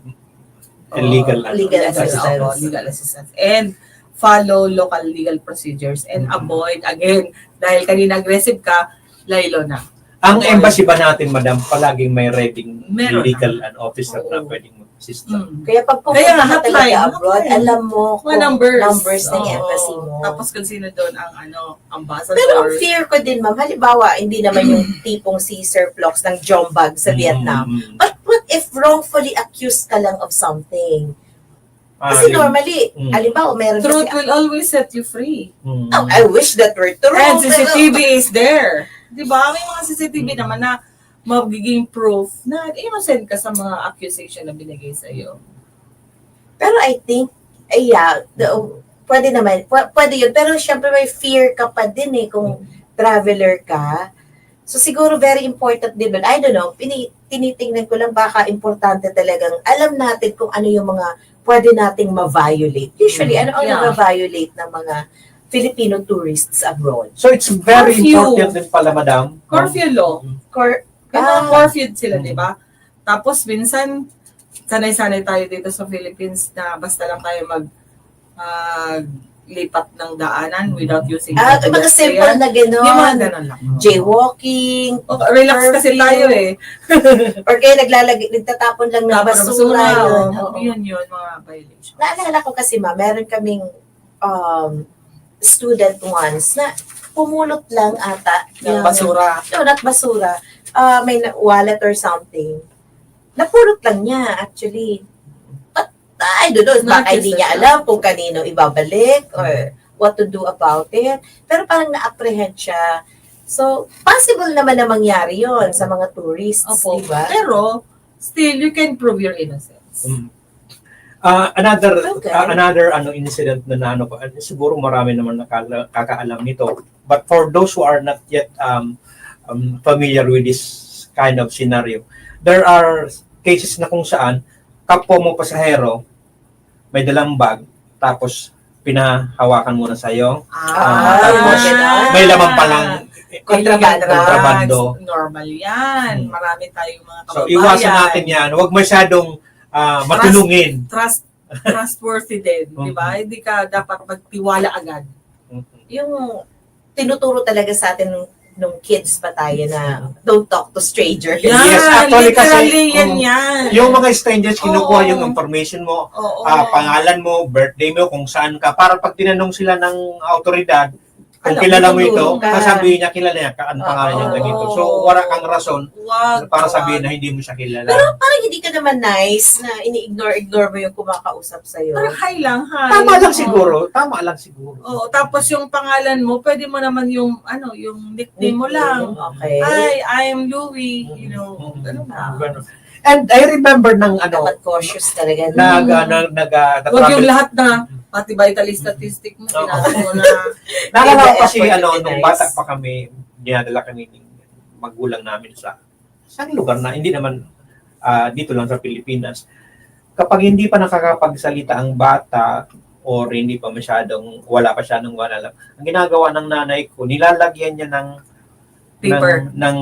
legal assistance. Legal assistance. And follow local legal procedures and avoid, again, dahil kanina aggressive ka, laylo na. Ang embassy ba natin, madam, palaging may reading legal and officer na pwedeng mag-assist? Kaya pag pumunta ka talaga abroad, alam mo kung numbers ng embassy mo. Tapos kung sino doon ang ambassador. Pero ang fear ko din, ma'am, halimbawa, hindi naman yung tipong si Sir Flox ng jombag sa Vietnam. But what if wrongfully accused ka lang of something? Kasi normally, halimbawa, meron truth will always set you free. I wish that were true. And CCTV is there. Diba? May mga CCTV naman na magiging proof na innocent ka sa mga accusation na binigay sa iyo. Pero I think, pwede naman. Pwede yun. Pero syempre may fear ka pa din eh kung traveler ka. So siguro very important din. I don't know. Tinitingnan ko lang baka importante talagang alam natin kung ano yung mga pwede nating ma-violate. Usually, ano ang ma-violate ng mga Filipino tourists abroad? So, it's very important din pala, madam. Curfew law. Curfew sila, di ba? Tapos, minsan, sanay-sanay tayo dito sa Philippines na basta lang tayo lipat ng daanan without using mga simple na gano'n. Yung mga gano'n lang. Jaywalking. Relax kasi tayo eh. Or kaya nagtatapon lang ng basura. Yun, mga violation. Naalala ko kasi meron kaming student once na pumulot lang ata ng basura. No, not basura. May wallet or something. Napulot lang niya actually. I don't know, baka hindi niya alam kung kanino ibabalik or what to do about it. Pero parang na-apprehend siya. So, possible naman na mangyari yon sa mga tourists, di ba? Pero, still, you can prove your innocence. Another incident na siguro marami naman nakakaalam nito. But for those who are not yet familiar with this kind of scenario, there are cases na kung saan kapwa mo pasahero, may dalang bag, tapos pinahawakan muna sa'yo. Tapos may laman palang kontrabando. Normal yan. Marami tayong mga kababayan. So, iwasan natin yan. Huwag masyadong matulungin. Trust trustworthy din, di ba? Hindi ka dapat magtiwala agad. Yung tinuturo talaga sa atin nung kids pa tayo na don't talk to strangers. Yan, Yes, actually kasi, literally yan. Yung mga strangers, kinukuha Oo. yung information mo, Oo. pangalan mo, birthday mo, kung saan ka, para pag tinanong sila ng autoridad, kung Alam, kilala mo ito, tutulong ka. sasabihin niya, kilala niya, ano pangalan niya, Oo. ganito. So, wala kang rason Wag, para wag. sabihin na hindi mo siya kilala. Pero parang hindi ka naman nice na ini-ignore mo yung kumakausap sa'yo. Parang hi lang, hi. Tama lang siguro, tama lang siguro. Oo, tapos yung pangalan mo, pwede mo naman yung, yung nickname mo lang. Okay. Hi, I'm Louie, you know, ganun na. Ganun. And I remember ng Dapat cautious talaga. Huwag yung lahat na, pati vital statistic mo, sinabi mo na. Naalala ko kasi Effort to be nung nice. bata pa kami, dinadala kami ng magulang namin sa lugar na hindi naman dito lang sa Pilipinas. Kapag hindi pa nakakapagsalita ang bata or hindi pa masyadong, wala pa siya nung wala lang, ang ginagawa ng nanay ko, nilalagyan niya ng Paper. ng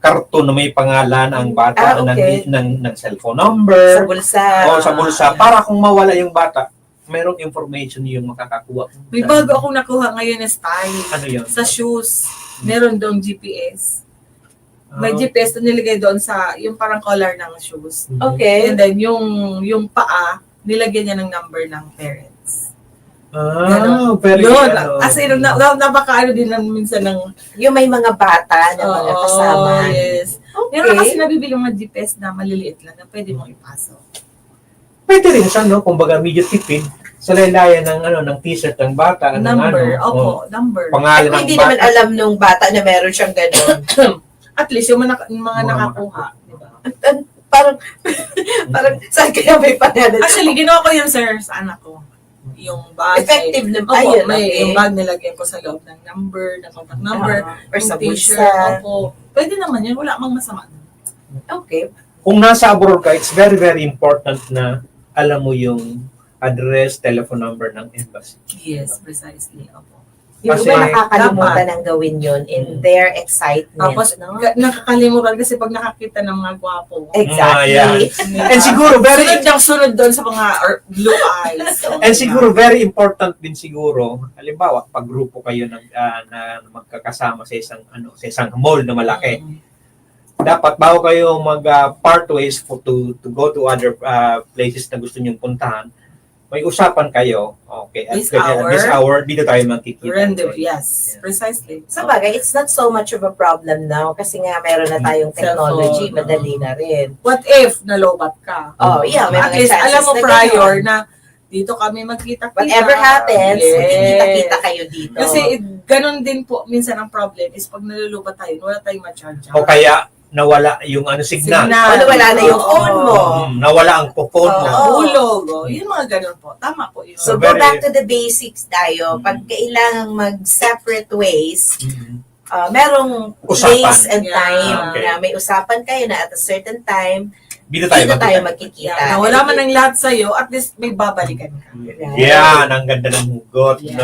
karton na may pangalan ang bata, okay. ng cellphone number, Sa bulsa. o sa bulsa, para kung mawala yung bata, mayroong information yung makakakuha. May bago akong nakuha ngayon na style. Ano yun? Sa shoes, meron doon GPS. May GPS na nilagay doon sa, yung parang collar ng shoes. Okay. And then, yung paa, nilagyan niya ng number ng parents. Very Yun. ano. As in, napaka-ano din lang minsan ng... Yung may mga bata na mga kasama. Yes. Okay. Meron kasi nabibili mga GPS na maliliit lang na pwede mong ipasok. Pwede rin siya, no? Kumbaga, medyo tipid sa laylayan ng t-shirt ng bata. Number. Number. Pangalan ng Hindi bata. naman alam nung bata na meron siyang gano'n. At least yung mga nakakuha. Diba? parang saan kaya may pangalan? Actually, ginawa ko yun, sir, sa anak ko. Yung bag. Effective na ba? ayun, May okay. yung bag nilagyan ko sa loob ng number, ng contact number, Or sa yung bulsa. Opo. Pwede naman yun. Wala mang masama. Okay. Kung nasa abroad ka, it's very, very important na alam mo yung address, telephone number ng embassy. Yes, precisely. Opo. Yung Kasi iba nakakalimutan ng gawin yun in their excitement. Tapos, no? nakakalimutan kasi pag nakakita ng mga gwapo. Exactly. And siguro, sunod doon sa mga blue eyes. So, and siguro, very important din siguro, halimbawa, pag grupo kayo na magkakasama sa isang mall na malaki, dapat bago kayo mag-part ways to go to other places na gusto nyong puntahan, may usapan kayo, okay, at this hour, dito tayo magkikita. Yes, precisely. Sa bagay, it's not so much of a problem now kasi nga meron na tayong technology, madali na rin. What if nalobat ka? Oh, yeah. May At mga least, chances alam mo na prior ganun. na dito kami magkita-kita. Whatever happens, Yes. magkikita-kita kayo dito. Kasi ganun din po, minsan ang problem is pag nalulubat tayo, wala tayong ma-charge. O kaya, nawala yung signal. O nawala na yung phone mo. Nawala ang phone mo. Hulog. Yung mga ganun po. Tama po yun. So, go back to the basics tayo. Pag kailangang mag-separate ways, merong Usapan. place and time Okay. na may usapan kayo na at a certain time, Dito tayo magkikita. Na wala man ang lahat sa'yo, at least may babalikan ka. Yan, ang ganda ng hugot. Yes.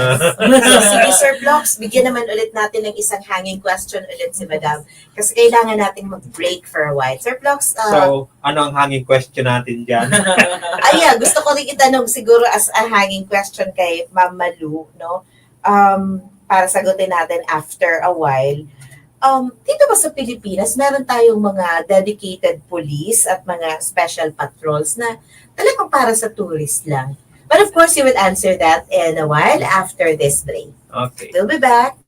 So, sige, Sir Blox, bigyan naman ulit natin ng isang hanging question ulit si Madam. Kasi kailangan natin mag-break for a while. Sir Blox, So, ano ang hanging question natin dyan? gusto ko rin itanong siguro as a hanging question kay Ma'am Malu, no? Para sagutin natin after a while. Dito ba sa Pilipinas, meron tayong mga dedicated police at mga special patrols na talagang para sa tourist lang. But of course, you will answer that in a while after this break. Okay. We'll be back.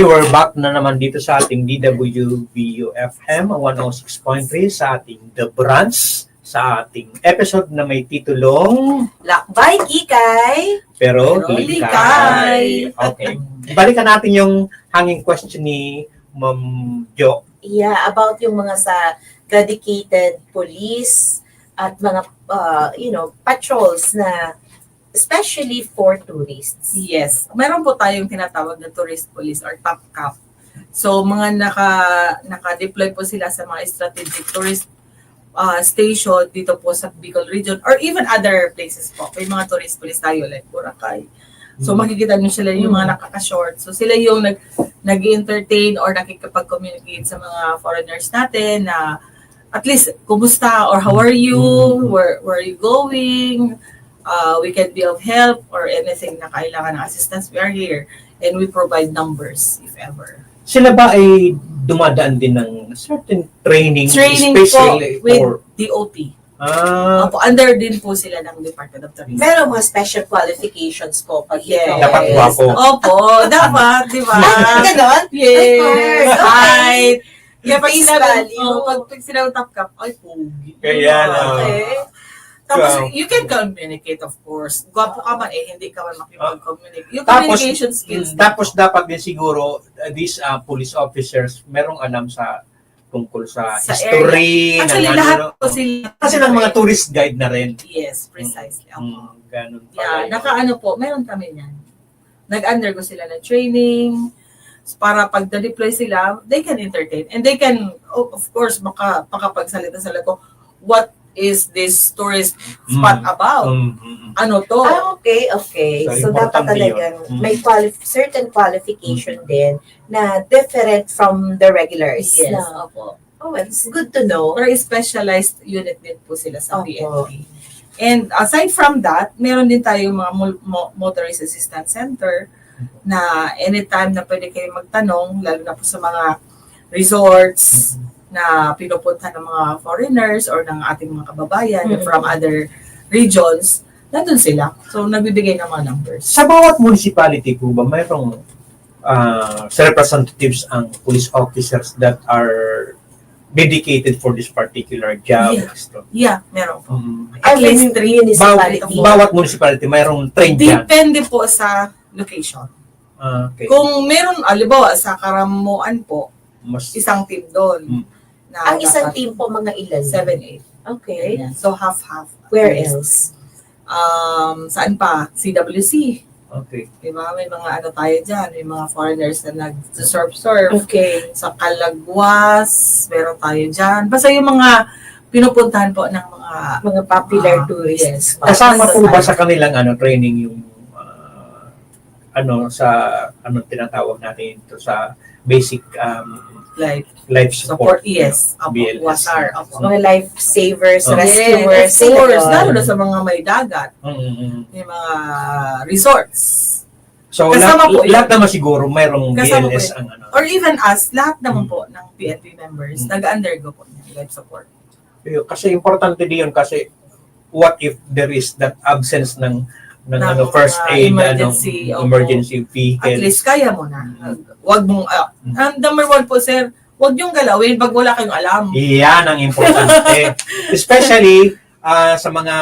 We're back na naman dito sa ating DWBU-FM 106.3 sa ating The Branch, sa ating episode na may titulong Lakbay Kikay, Pero Pero Likay. Okay. Balikan natin yung hanging question ni Ma'am Jo. Yeah, about yung mga sa dedicated police at mga patrols na especially for tourists. Yes. Meron po tayong tinatawag na tourist police or top cap. So mga naka-deploy po sila sa mga strategic tourist station dito po sa Bicol region or even other places po. May mga tourist police tayo like Boracay. So makikita niyo sila yung mga nakaka-short. So sila yung nag-entertain or nakikipag-communicate sa mga foreigners natin na at least kumusta or how are you? Where are you going? We can be of help or anything na kailangan ng assistance, we are here and we provide numbers if ever. Sila ba ay dumadaan din ng certain training especially po with for DOT. Opo, under din po sila ng Department of Tourism. Meron mga special qualifications po pag dapat gwapo. Opo, dapat, di ba? Ganon? Yes. Right. Kaya pag Face sinabi, value. pag sinabi top cap, ay pogi. Kaya Okay. Tapos, you can communicate, of course. Gwapo ka man, hindi ka man makipag-communicate. Yung Tapos, communication skills. tapos dapat din siguro these police officers merong alam sa tungkol sa history. Actually, ng lahat ano. po sila. Kasi ng mga tourist guide na rin. Yes, precisely. Ganun Yeah, pala. naka-ano po, meron kami yan. Nag-undergo sila ng training para pag na-deploy sila, they can entertain. And they can, of course, makapagsalita sila ko, what is this tourist spot about? Ano to? Okay. So dapat important talagang yun. may certain qualification din na different from the regulars. Yes, Na, opo. oh, well, it's good to know. Or specialized unit din po sila sa Opo. PNP. And aside from that, meron din tayong mga motorist assistance center na anytime na pwede kayo magtanong, lalo na po sa mga resorts na pinupunta ng mga foreigners or ng ating mga kababayan from other regions, nandun sila. So, nagbibigay ng mga numbers. Sa bawat municipality po ba mayroong representatives ang police officers that are dedicated for this particular job? Yeah, meron po. At least Bawat municipality mayroong train dyan. Depende po sa location. Okay. Kung meron, alibawa, sa Karamuan po, isang team doon. Ang isang team po mga ilan? 7-8. Okay. So, half-half. Where else? Saan pa? CWC. Okay. Diba? May mga ano tayo dyan. May mga foreigners na nag-surf. Okay. Sa Calagwas, meron tayo dyan. Basta yung mga pinupuntahan po ng mga popular tourists. Yes. Kasama po ba sa kanilang training yung tinatawag natin ito sa basic life support? Yes. BLS. Wasar. Mga lifesavers, Yes, rescuers. of course. Lalo na sa mga may dagat. May mga resorts. So, Kasama po lahat naman siguro mayroong Kasama BLS po ang Or even us, lahat naman po ng PNP members nag-undergo po ng life support. Kasi importante din yun kasi what if there is that absence ng first aid, emergency vehicle. At least kaya mo na. Wag mong, number one po sir, wag yung galawin pag wala kayong alam. Iyan ang importante. Especially sa mga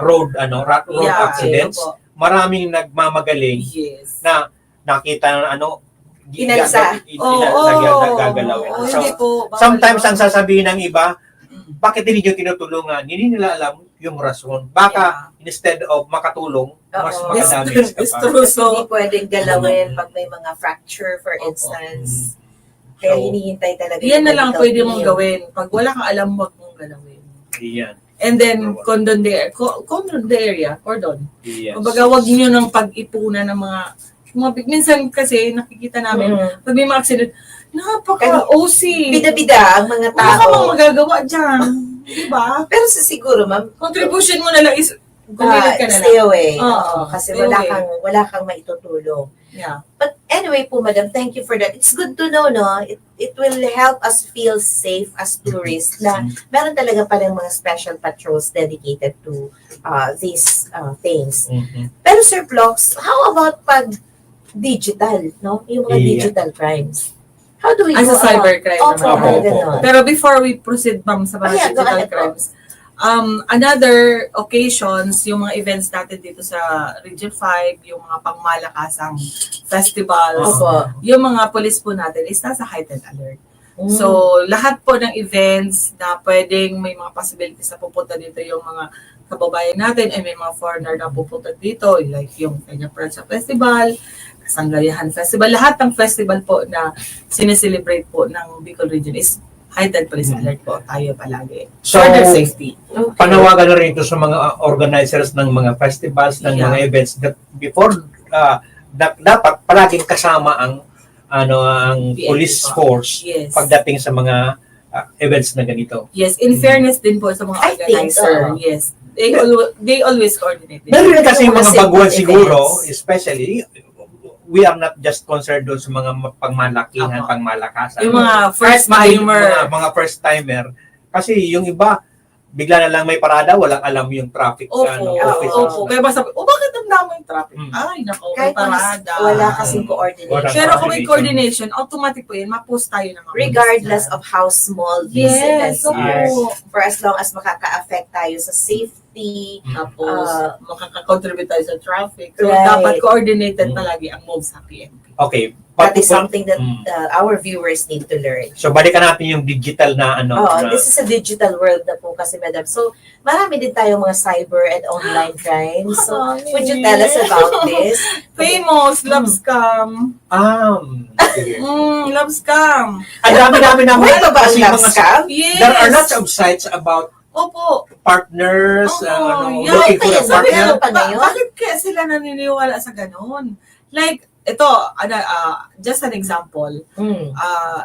road accidents. Maraming nagmamagaling na nakita na gagalawin. Sometimes ang sasabihin ng iba, bakit hindi nyo tinutulungan? Hindi nila alam yung rason. Baka instead of makatulong, mas makadamage ka pa. Hindi pwedeng galawin pag may mga fracture, for instance. Kaya hinihintay talaga. Yan na lang pwede mong gawin. Pag wala kang alam, wag mong galawin. Iyan. And then, cordon the area. Cordon. Yes. Kumbaga, wag nyo nang pag-ipunan ng mga minsan kasi nakikita namin, pag may mga accident, napaka-OC. Bida-bida ang mga tao. Wala ka mang magagawa dyan. Diba? Pero siguro, ma'am, contribution mo na lang is gumilid ka na stay lang. away. Kasi wala kang maitutulong. Yeah. But anyway po, madam, thank you for that. It's good to know, no? It will help us feel safe as tourists na meron talaga palang mga special patrols dedicated to these things. Pero Sir Blox, how about pag digital, no? Yung mga Yeah. digital crimes. How do we As go a cybercrime about? naman. Opo, Opo, ganon. Pero before we proceed, ma'am, sa mga Ayan, go digital ahead po. crimes, another occasions, yung mga events natin dito sa Region 5, yung mga pangmalakasang festivals, Opo. yung mga police po natin is nasa heightened alert. Mm. So, lahat po ng events na pwedeng may mga possibilities na pupunta dito yung mga kababayan natin ay may mga foreigner na pupunta dito, like yung Kenya Prancha Festival, Sanggayahan Festival, lahat ng festival po na sineselebrate po ng Bicol Region is heightened police alert po tayo palagi. So, For their safety. Okay. Panawagan na rin ito sa mga organizers ng mga festivals, ng mga events that before dapat palaging kasama ang ang PNP police po. force Yes. pagdating sa mga events na ganito. Yes, in fairness din po sa mga I think so. organizer. Yes. They always coordinate. Meron rin kasi Yung mga mga baguhan simple siguro, events. especially, we are not just concerned doon sa mga pangmalakihan, Apo. pangmalakasan. Yung mga first Kahit timer. mga first timer. Kasi yung iba, bigla na lang may parada, walang alam yung traffic Opo, officers. opo. Kaya masabi, bakit ang dami yung traffic? Mm. Ay, nako, may Kahit parada. wala kasing coordination. Wala. Pero kung may coordination, automatic po yun, ma-post tayo ng mga Regardless posts of how small these Yes, events opo. are. For as long as makaka-affect tayo sa safety, Tapos, Ah. makaka-contribute tayo sa traffic. So, Right. dapat coordinated Mm. palagi ang moves sa PNP. Okay. that is something that Mm. our viewers need to learn. So, balikan natin yung digital na na, This is a digital world na po kasi, madam. So, marami din tayong mga cyber and online crimes. So, would you tell us about this? Famous, love scam. sige. Love scam. Ang dami-dami naman. Wait, ba ang kasi love mga- scam? Yes. There are lots of sites about Opo. partners, Yeah. looking for a Kaya sabi partner. ano pa ngayon? Bakit kaya sila naniniwala sa ganun? Like, ito, just an example.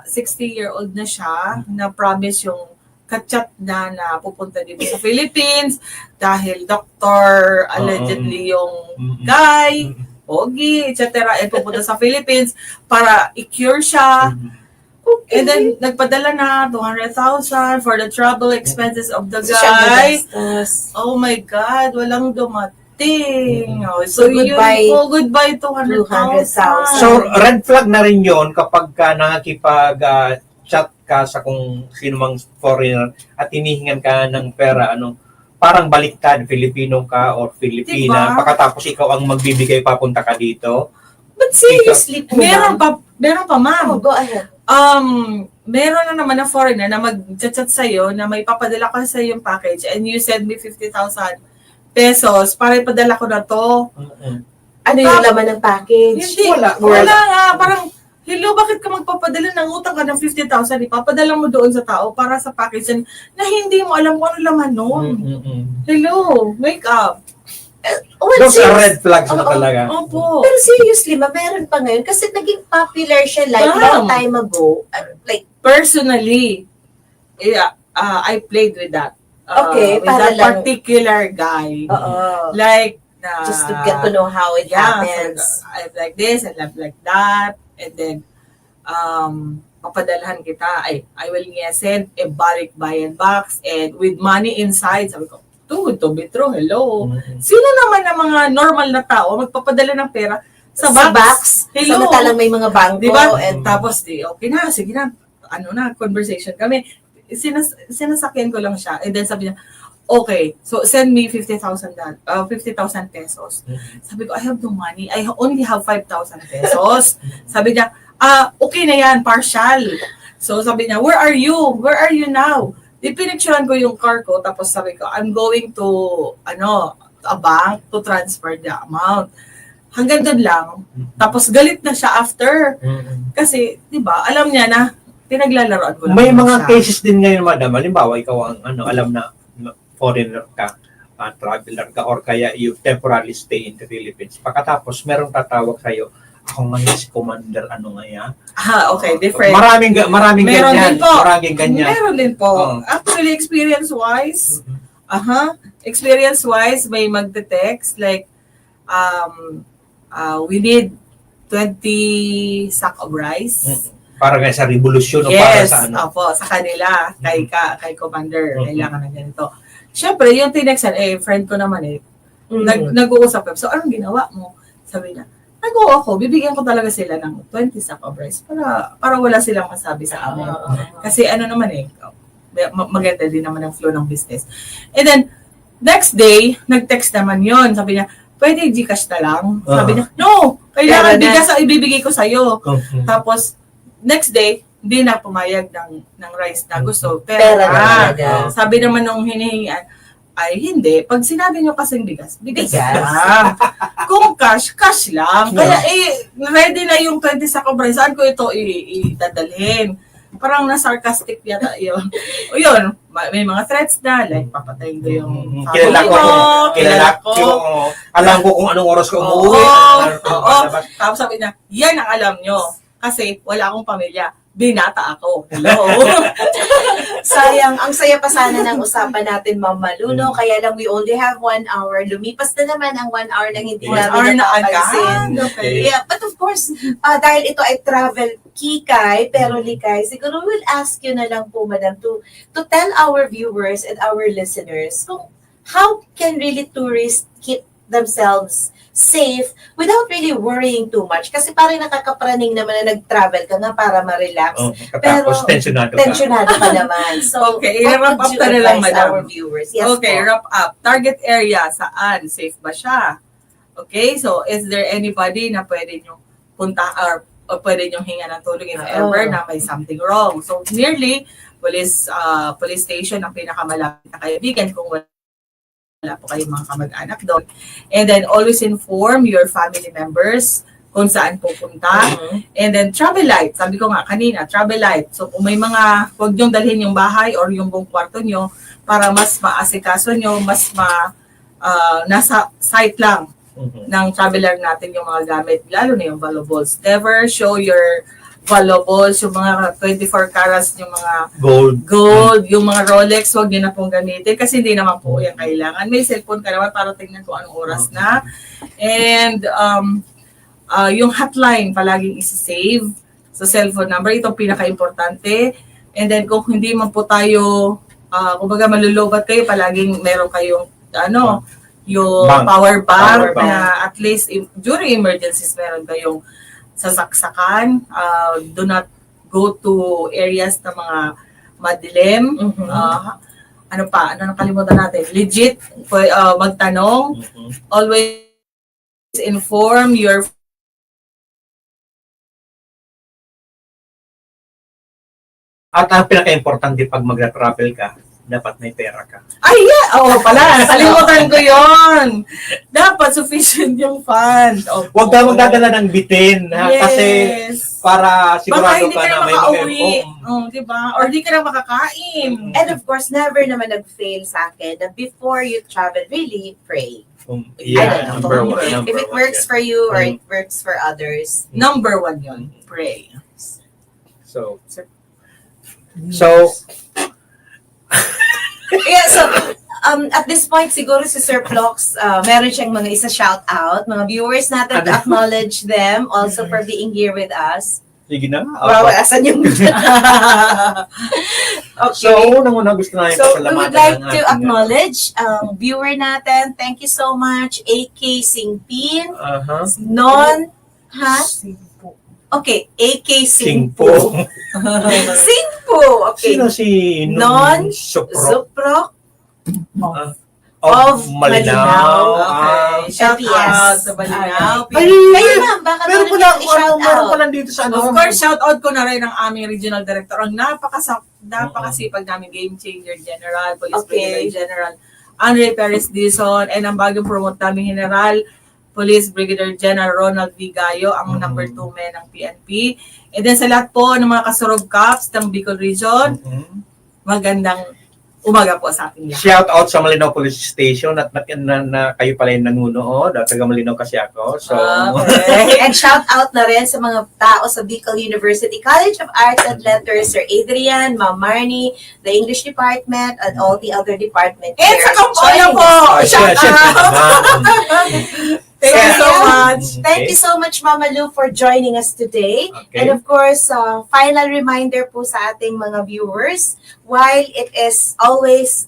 60-year-old na siya, na promise yung kachat na pupunta dito sa Philippines dahil doctor, allegedly yung guy, pogi, etc. And pupunta sa Philippines para i-cure siya. And then, nagpadala na 200,000 for the travel expenses of the guy. Oh my God, walang dumating. So, goodbye. Goodbye 200,000. So, red flag na rin yon kapag ka nakikipag-chat ka sa kung sino mang foreigner at hinihingan ka ng pera, parang baliktad, Filipino ka or Filipina, Diba? pagkatapos ikaw ang magbibigay papunta ka dito. But seriously po, Meron pa, ma'am. Oh, go ahead. Meron na naman na foreigner na mag-chat sa'yo na may papadala ko sa'yo yung package and you send me 50,000 pesos para ipadala ko na to. Ano yung laman ng package? Hindi, Wala. wala nga. Parang, hello, bakit ka magpapadala ng utang ka ng 50,000? Ipapadala mo doon sa tao para sa package na hindi mo alam kung ano laman nun. Hello, wake up. Those are red flags na talaga. Opo. Pero seriously, meron pa ngayon kasi naging popular siya like long time ago. Like, Personally, I played with that. Okay, with para that lang- particular guy. Like, just to get to know how it happens. So, I like this, I love like that, and then, papadalhan kita, I will send a bulk buy and box, and with money inside, sabi ko, to be true, hello. Sino naman na mga normal na tao magpapadala ng pera sa box? Hello. Samantalang may mga bangko. Diba? And Tapos, okay na, sige na, conversation kami. Sinasakyan ko lang siya. And then sabi niya, okay, so send me 50,000 pesos. Sabi ko, I have no money. I only have 5,000 pesos. Sabi niya, okay na yan, partial. So sabi niya, where are you? Where are you now? Di pinicturean ko yung car ko, tapos sabi ko, I'm going to, a bank to transfer the amount. Hanggang doon lang. Tapos galit na siya after. Kasi, di ba, alam niya na, pinaglalaroan ko lang. May mga siya. cases din ngayon, madam. Halimbawa, ikaw ang alam na foreigner ka, traveler ka, or kaya you temporarily stay in the Philippines. Pagkatapos, merong tatawag sa'yo, ako ngayon si Commander, Okay, different. Maraming Meron ganyan. din po. Maraming ganyan. Meron din po. Oh. Actually, experience-wise, experience-wise, may magte-text, like, we need 20 sack of rice. Para nga sa revolusyon o para Yes, sa opo, sa kanila, kay Commander, kailangan na ganito. Siyempre, yung tinextan, friend ko naman nag-uusap kami. So, anong ginawa mo? Sabi niya, nag-go ako, bibigyan ko talaga sila ng 20 sack of rice para wala silang masabi sa amin. Kasi ano naman maganda din naman ang flow ng business. And then, next day, nag-text naman yon. Sabi niya, pwede Gcash na lang. Sabi niya, no, kailangan bigas ang ibibigay ko sa'yo. Tapos, next day, hindi na pumayag ng rice na gusto. Pera. Sabi naman nung hinihingian, ay hindi. Pag sinabi nyo kasing bigas. Kung cash lang. Kaya ready na yung 20 sack of rice. Saan ko ito idadalhin? Parang na-sarcastic yata yun. O yun, may mga threats na, like papatayin ko yung kilala ko. Alam ko kung anong oras ko umuwi. Tapos sabi niya, yan ang alam nyo. Kasi wala akong pamilya. Binata ako. Hello. Sayang, ang saya pa sana ng usapan natin, Ma'am Malu, no? Kaya lang we only have 1 hour. Lumipas na naman ang 1 hour nang hindi namin napapansin. Yeah, but of course, dahil ito ay travel kikay, pero likay, siguro we'll ask you na lang po, Madam, to tell our viewers and our listeners kung how can really tourists keep themselves safe without really worrying too much. Kasi parang nakakapraning naman na nag-travel ka nga para ma-relax. Pero tensionado ka naman. So, okay, wrap up na lang, Madam. Our viewers? Yes, okay, wrap up. Target area, saan? Safe ba siya? Okay, so is there anybody na pwede nyo punta or pwede nyo hinga ng tulong if ever na may something wrong? So, nearly, police station ang pinakamalapit na kaibigan kung wala po kayong mga kamag-anak doon. And then, always inform your family members kung saan pupunta. And then, travel light. Sabi ko nga kanina, travel light. So, kung may huwag niyong dalhin yung bahay or yung buong kwarto niyo para mas maasikaso niyo, mas nasa site lang ng traveler natin yung mga gamit, lalo na yung valuables. Never show your valuables, yung mga 24 carats, yung mga gold, yung mga Rolex, huwag nyo na pong gamitin kasi hindi naman po yan kailangan. May cellphone ka naman para tingnan kung anong oras na. And yung hotline, palaging isi-save sa cellphone number. Ito pinaka-importante. And then kung hindi man po tayo, kumbaga malulubat kayo, palaging meron kayong, yung power bank na at least during emergencies meron kayong sasaksakan. Do not go to areas na mga madilim. Ano nakalimutan natin? Legit, magtanong. Always inform your At ang pinaka-importante pag mag-travel ka, dapat may pera ka. Ay, yeah! Oo pala, salimutan ko yon. Dapat sufficient yung fund. Huwag ka magdadala ng bitin. Yes. Kasi para sigurado ka na may makauwi. Diba? Or di ka na makakain. And of course, never naman nag-fail sa akin na before you travel, really pray. Yeah, number one. If it works for you or it works for others. Number 1 yun, pray. So yeah, so at this point siguro si Sir Plox, meron siyang mga shout out, mga viewers natin to acknowledge them also for being here with us. Sige na. Wow, asan yung okay. So, unang-una gusto namin so we would like to acknowledge viewer natin. Thank you so much. AK Singpin. Okay, AK Singpo. Singpo. Okay. Sino si Non Zuprok of Malinaw. Okay. Shout out sa Malinaw. Kayo ma'am, baka pero pala dito sa Of course, shout out ko na rin ang aming regional director. Ang napakasipag namin Game Changer General, Police Brigadier General Andre Perez Dizon, and ang bagong promote namin General Police Brigadier General Ronald Vigayo, ang number 2 men ng PNP. And then sa lahat po ng mga kasurog cops ng Bicol Region, magandang umaga po sa ating lahat. Shout out sa Malinaw Police Station at na kayo pala yung nanunood. Taga Malinaw kasi ako. So, okay. And shout out na rin sa mga tao sa Bicol University College of Arts and Letters, Sir Adrian, Ma'am Marnie, the English Department, and all the other departments. And sa Kampoya po! Shout out! Thank you so much. Thank you so much, Mama Lu, for joining us today. Okay. And of course, final reminder po sa ating mga viewers, while it is always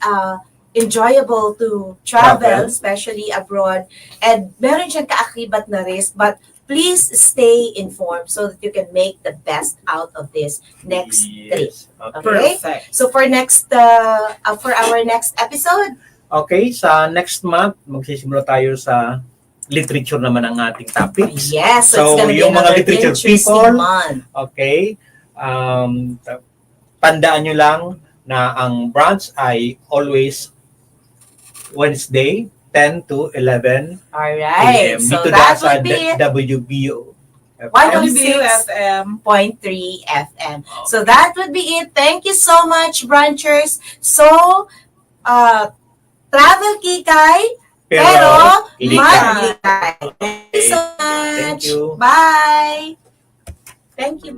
enjoyable to travel, especially abroad, and meron siyang kaakibat na risk, but please stay informed so that you can make the best out of this next trip. Yes. Okay? Perfect. So for our next episode, Okay, sa next month, magsisimula tayo sa literature naman ang ating topics. yes, so it's So, gonna be yung mga another literature interesting people, month. Okay? Tandaan nyo lang na ang branch ay always Wednesday, 10 to 11 Alright, a.m. so Dito that sa would be it. WBO. WBUFM. 106.3 FM. So that would be it. Thank you so much, branchers. So, travel kikay, pero likay. maglikay. Thank you so much. Thank you. Bye. Thank you.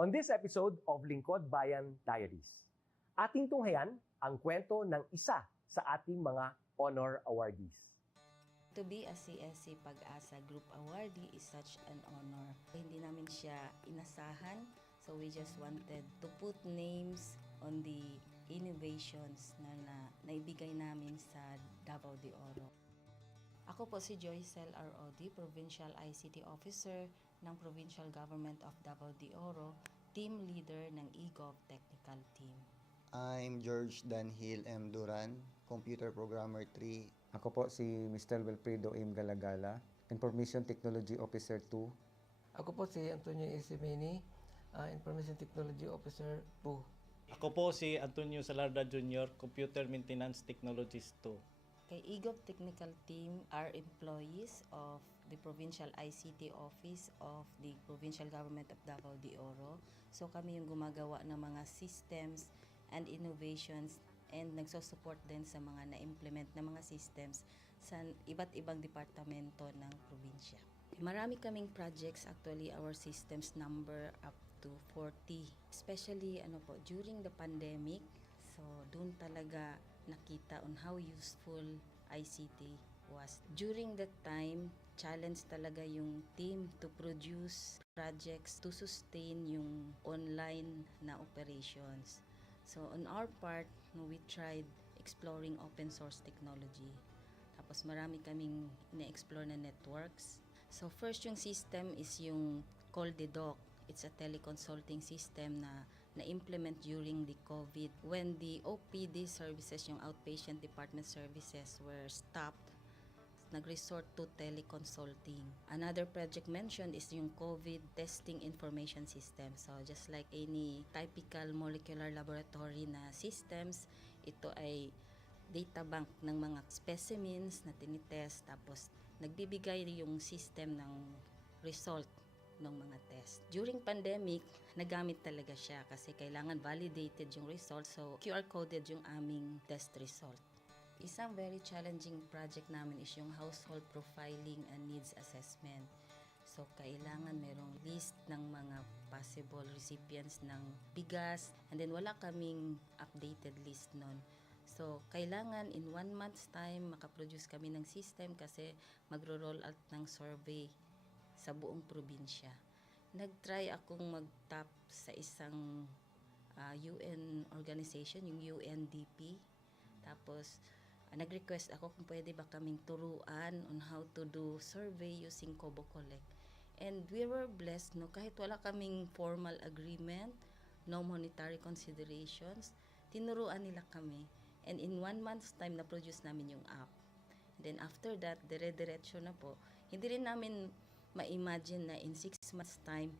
On this episode of Lingkod Bayan Diaries, ating tunghayan ang kwento ng isa sa ating mga honor awardees. To be a CSC Pag-asa Group Awardee is such an honor. Hindi namin siya inasahan, so we just wanted to put names on the innovations na naibigay namin sa Davao de Oro. Ako po si Joycel R.O.D., Provincial ICT Officer ng Provincial Government of Davao de Oro, Team Leader ng eGov Technical Team. I'm George Danhil M. Duran, Computer Programmer 3. Ako po si Mr. Wilfredo M. Galagala, Information Technology Officer 2. Ako po si Antonio Isimini, Information Technology Officer 2. Ako po si Antonio Salarda Jr., Computer Maintenance Technologist 2. Kay eGov Technical Team are employees of the Provincial ICT Office of the Provincial Government of Davao de Oro. So kami yung gumagawa ng mga systems and innovations and nagsusupport din sa mga na-implement na mga systems sa iba't ibang departamento ng probinsya. Marami kaming projects, actually our systems number up to 40. Especially during the pandemic, so doon talaga nakita on how useful ICT was. During that time, challenge talaga yung team to produce projects to sustain yung online na operations. So on our part, we tried exploring open source technology. Tapos marami kaming ina-explore na networks. So first yung system is yung Call the Doc. It's a teleconsulting system na na-implement during the COVID. When the OPD services, yung outpatient department services were stopped, nag-resort to teleconsulting. Another project mentioned is yung COVID testing information system. So just like any typical molecular laboratory na systems, ito ay data bank ng mga specimens na tinitest, tapos nagbibigay yung system ng result ng mga test. During pandemic, nagamit talaga siya kasi kailangan validated yung result, so QR coded yung aming test result. Isang very challenging project namin is yung household profiling and needs assessment. So kailangan merong list ng mga possible recipients ng bigas, and then wala kaming updated list nun. So kailangan in 1 month's time makaproduce kami ng system kasi magro-roll out ng survey sa buong probinsya. Nag-try akong mag-tap sa isang UN organization, yung UNDP. Tapos, nag-request ako kung pwede ba kaming turuan on how to do survey using Kobo Collect. And we were blessed, kahit wala kaming formal agreement, no monetary considerations, tinuruan nila kami. And in 1 month's time, na-produce namin yung app. And then after that, dire-diretso na po. Hindi rin namin ma-imagine na in 6 months time,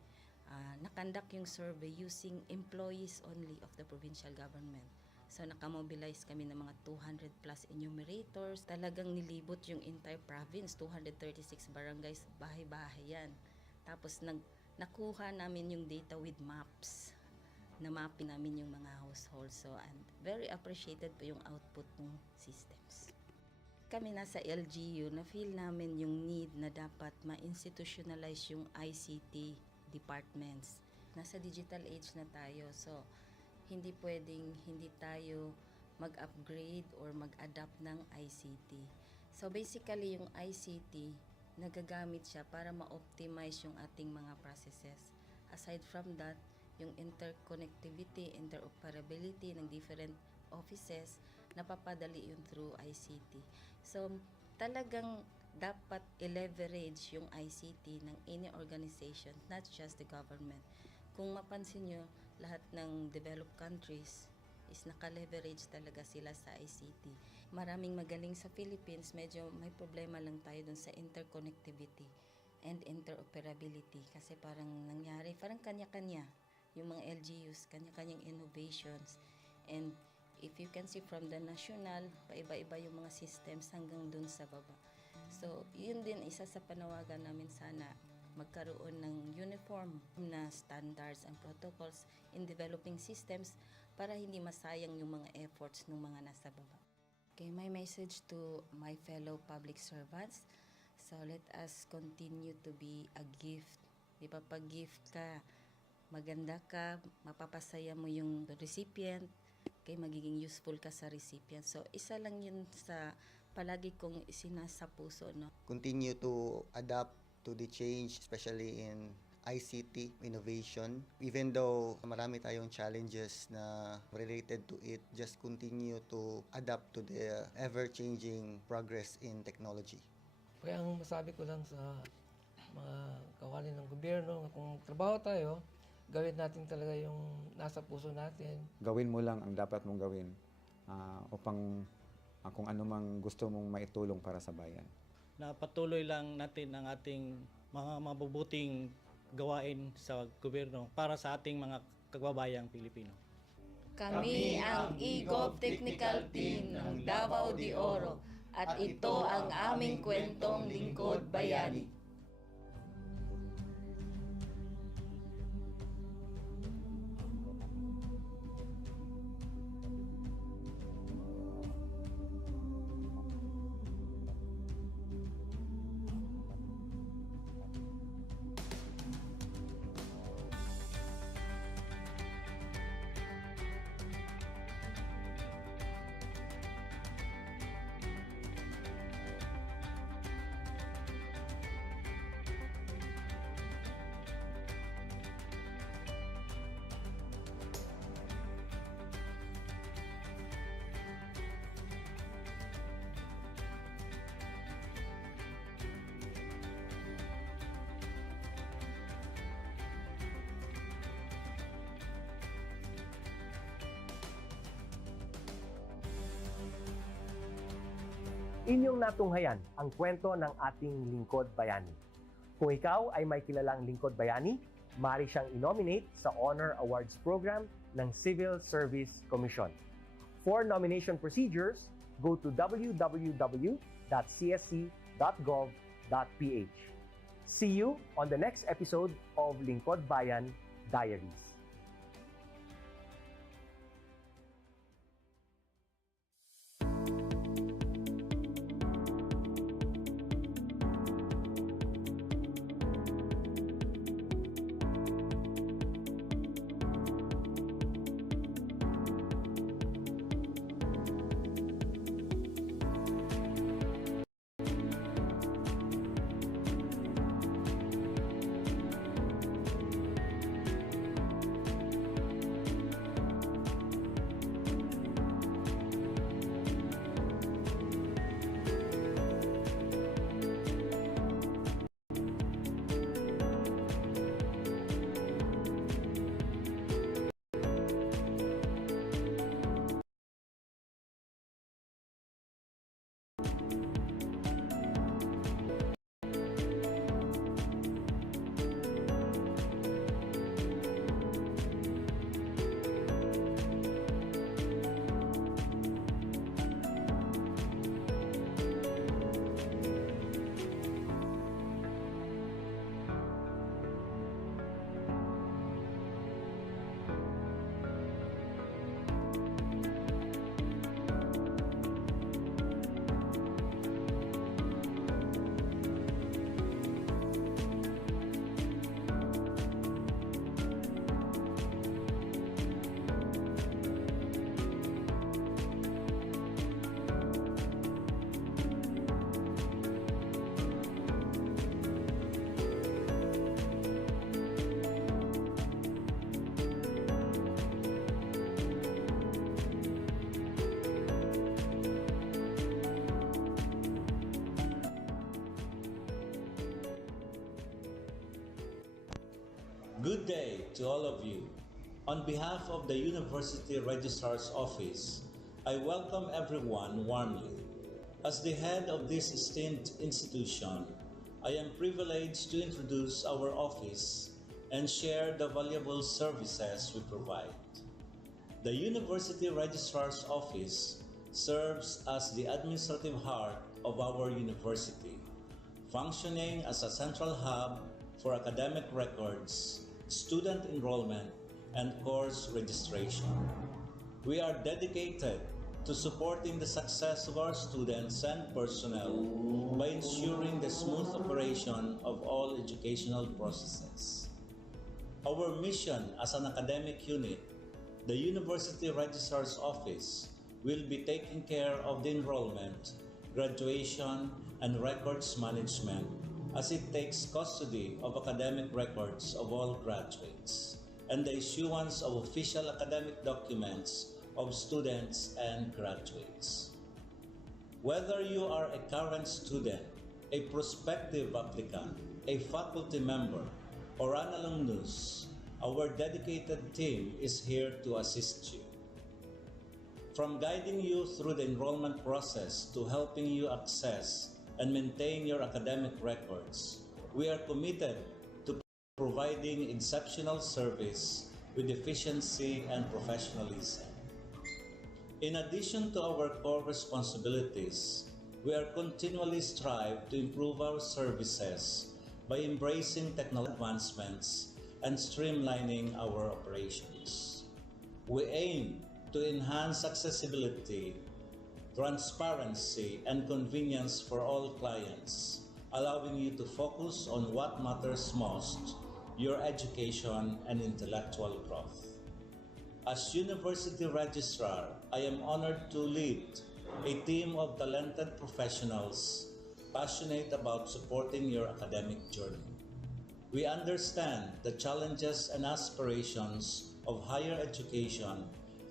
nakandak yung survey using employees only of the provincial government. So nakamobilize kami ng mga 200 plus enumerators. Talagang nilibot yung entire province, 236 barangays, bahay-bahay yan. Tapos nakuha namin yung data with maps. Na-mapping namin yung mga households. So and very appreciated po yung output ng systems. Kami nasa LGU, na-feel namin yung need na dapat ma-institutionalize yung ICT departments. Nasa digital age na tayo, so hindi pwedeng hindi tayo mag-upgrade or mag-adapt ng ICT. So basically yung ICT, nagagamit siya para ma-optimize yung ating mga processes. Aside from that, yung interconnectivity, interoperability ng different offices, napapadali yun through ICT. So, talagang dapat i-leverage yung ICT ng any organization, not just the government. Kung mapansin nyo, lahat ng developed countries is naka-leverage talaga sila sa ICT. Maraming magaling sa Philippines, medyo may problema lang tayo dun sa interconnectivity and interoperability kasi parang nangyari, parang kanya-kanya yung mga LGUs, kanya-kanyang innovations. And if you can see from the national, paiba-iba yung mga systems hanggang dun sa baba. So, yun din isa sa panawagan namin, sana magkaroon ng uniform na standards and protocols in developing systems para hindi masayang yung mga efforts ng mga nasa baba. Okay, my message to my fellow public servants, so let us continue to be a gift. Di ba, pag gift ka, maganda ka, mapapasaya mo yung recipient, kay magiging useful ka sa recipient. So, isa lang yun sa palagi kong isinasa puso, no? Continue to adapt to the change, especially in ICT innovation. Even though marami tayong challenges na related to it, just continue to adapt to the ever-changing progress in technology. Kaya ang masabi ko lang sa mga kawani ng gobyerno, kung trabaho tayo, gawin natin talaga yung nasa puso natin. Gawin mo lang ang dapat mong gawin upang kung ano mang gusto mong maitulong para sa bayan. Na patuloy lang natin ang ating mga mabubuting gawain sa gobyerno para sa ating mga kababayang Pilipino. Kami ang EGOV Technical Team ng Davao de Oro at ito ang aming kwentong lingkod bayani. Inyong natunghayan ang kwento ng ating lingkod bayani. Kung ikaw ay may kilalang lingkod bayani, maaari siyang i-nominate sa Honor Awards Program ng Civil Service Commission. For nomination procedures, go to www.csc.gov.ph. See you on the next episode of Lingkod Bayan Diaries. Good day to all of you. On behalf of the University Registrar's Office, I welcome everyone warmly. As the head of this esteemed institution, I am privileged to introduce our office and share the valuable services we provide. The University Registrar's Office serves as the administrative heart of our university, functioning as a central hub for academic records, student enrollment, and course registration. We are dedicated to supporting the success of our students and personnel by ensuring the smooth operation of all educational processes. Our mission as an academic unit, the University Registrar's Office, will be taking care of the enrollment, graduation, and records management as it takes custody of academic records of all graduates and the issuance of official academic documents of students and graduates. Whether you are a current student, a prospective applicant, a faculty member, or an alumnus, our dedicated team is here to assist you. From guiding you through the enrollment process to helping you access and maintain your academic records, we are committed to providing exceptional service with efficiency and professionalism. In addition to our core responsibilities, we are continually strive to improve our services by embracing technological advancements and streamlining our operations. We aim to enhance accessibility, transparency, and convenience for all clients, allowing you to focus on what matters most, your education and intellectual growth. As University Registrar, I am honored to lead a team of talented professionals passionate about supporting your academic journey. We understand the challenges and aspirations of higher education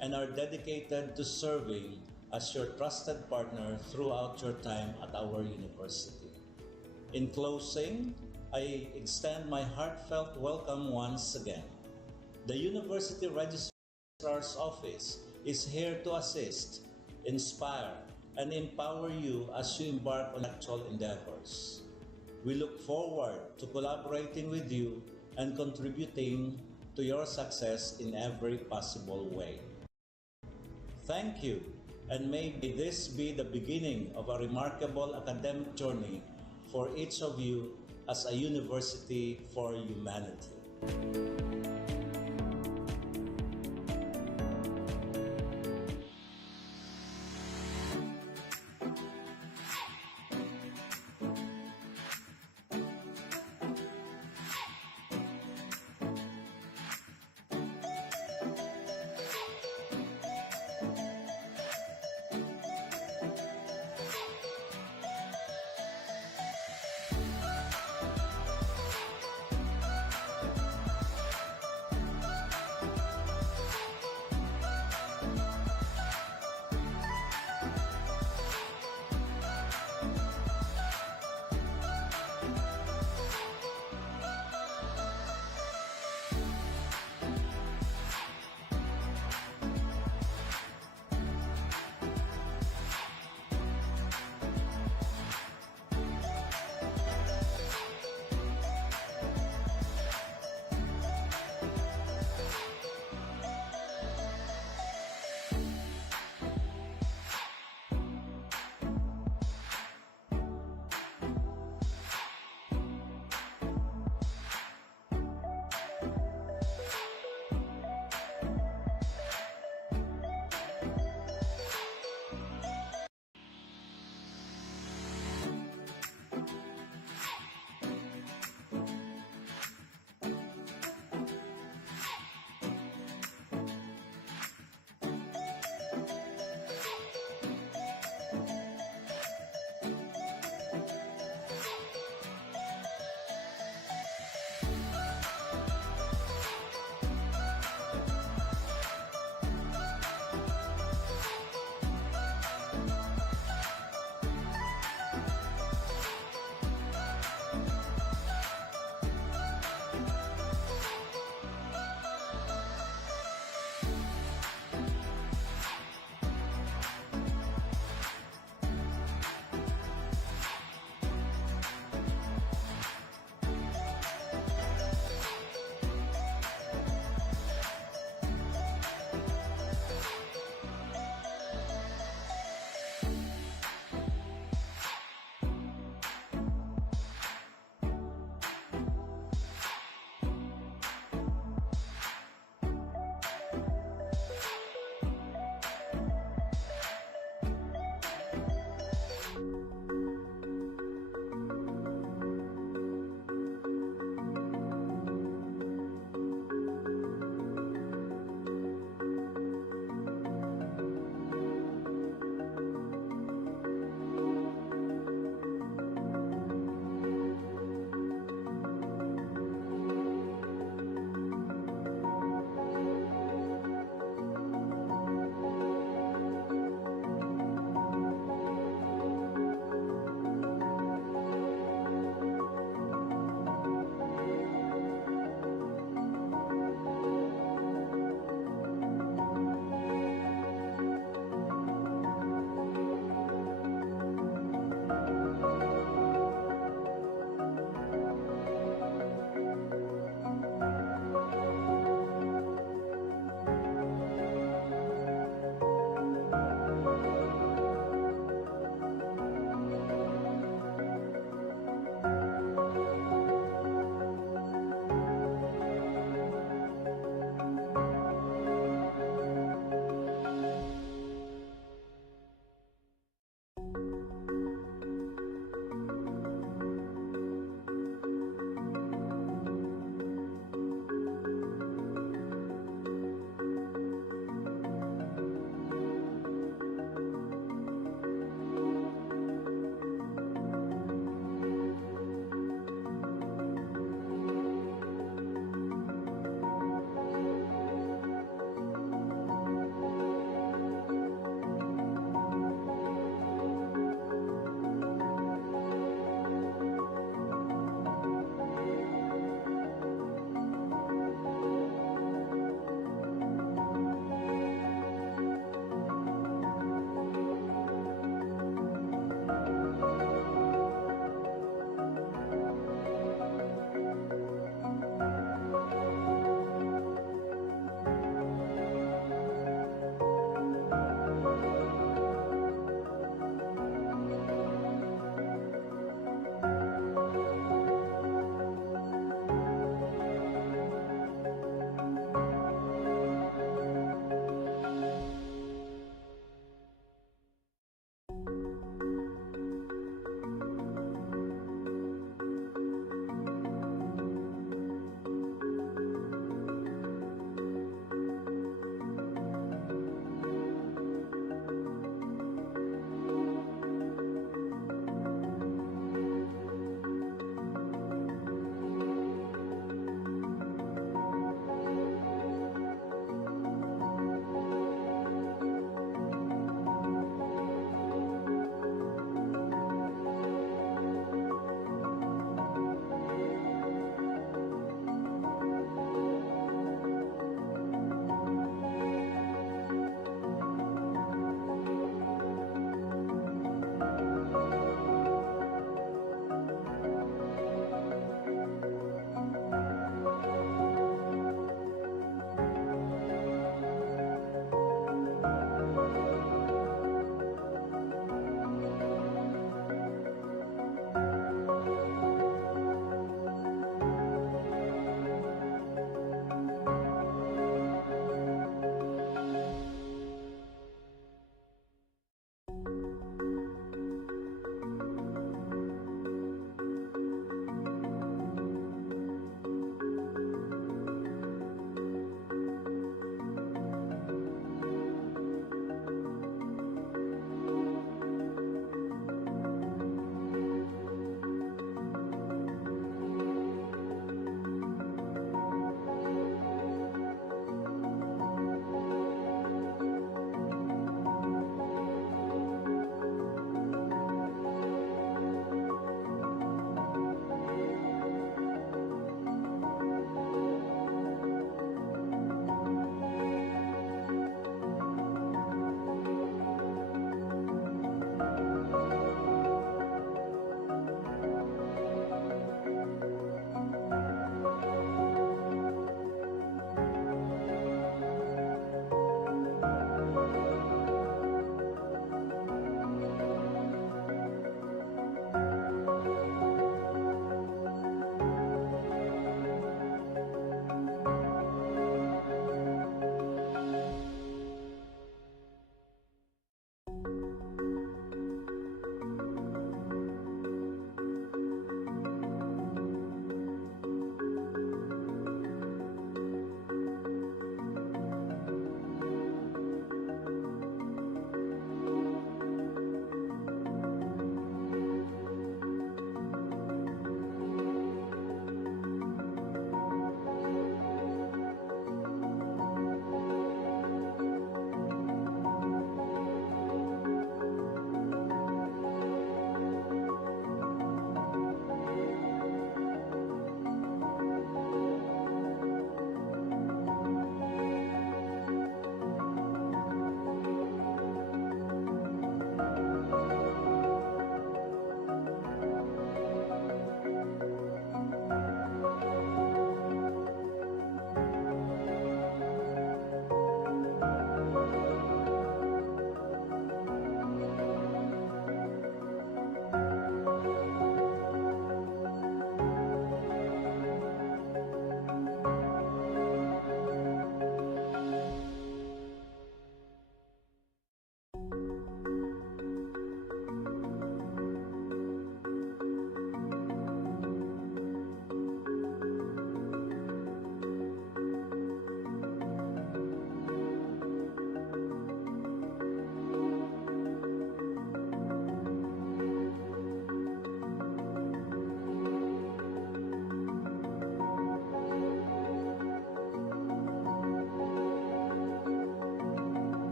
and are dedicated to serving as your trusted partner throughout your time at our university. In closing, I extend my heartfelt welcome once again. The University Registrar's Office is here to assist, inspire, and empower you as you embark on actual endeavors. We look forward to collaborating with you and contributing to your success in every possible way. Thank you, and may this be the beginning of a remarkable academic journey for each of you as a university for humanity.